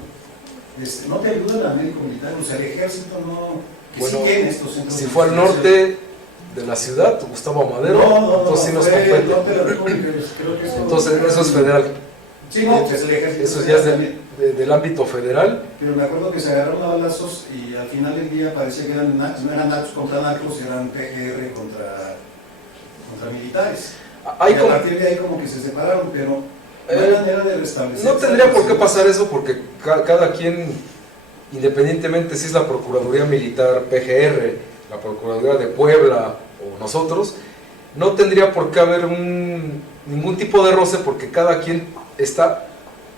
¿No te ayuda la médico-militar? O sea, el ejército no... Que bueno, sí tiene estos centros. Si fue al norte de la ciudad, Gustavo Amadero, entonces sí nos compete. Entonces eso es federal. Sí, no, es el ejército. Eso ya es del ámbito federal. Pero me acuerdo que se agarraron a balazos y al final del día parecía que no eran narcos contra narcos, eran PGR contra militares. Y a partir de ahí como que se separaron, pero... no tendría por qué pasar eso porque cada quien, independientemente si es la Procuraduría Militar, PGR, la Procuraduría de Puebla o nosotros, no tendría por qué haber ningún tipo de roce porque cada quien está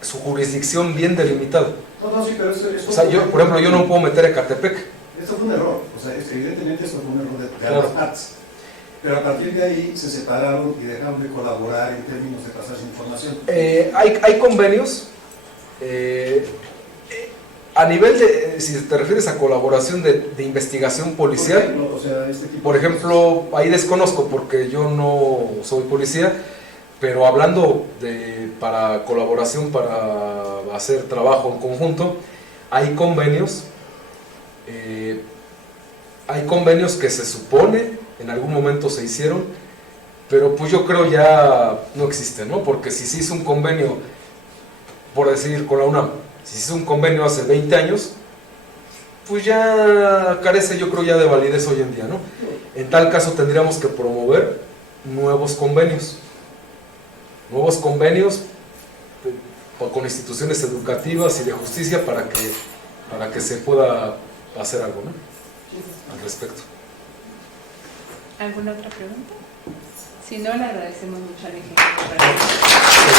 su jurisdicción bien delimitada. No, sí, pero eso o sea, yo, por ejemplo, yo no puedo meter a Ecatepec. Esto fue un error, o sea, evidentemente esto fue un error de claro. ambas partes. Pero a partir de ahí se separaron y dejaron de colaborar en términos de pasarse información. Hay convenios, a nivel de, si te refieres a colaboración de investigación policial, por ejemplo, ahí desconozco porque yo no soy policía, pero hablando para colaboración, para hacer trabajo en conjunto, hay convenios que se supone en algún momento se hicieron, pero pues yo creo ya no existen, ¿no? Porque si se hizo un convenio, por decir, con la UNAM, si se hizo un convenio hace 20 años, pues ya carece, yo creo, ya de validez hoy en día, ¿no? En tal caso tendríamos que promover nuevos convenios con instituciones educativas y de justicia para que se pueda hacer algo, ¿no?, al respecto. ¿Alguna otra pregunta? Si no, le agradecemos mucho al ingeniero.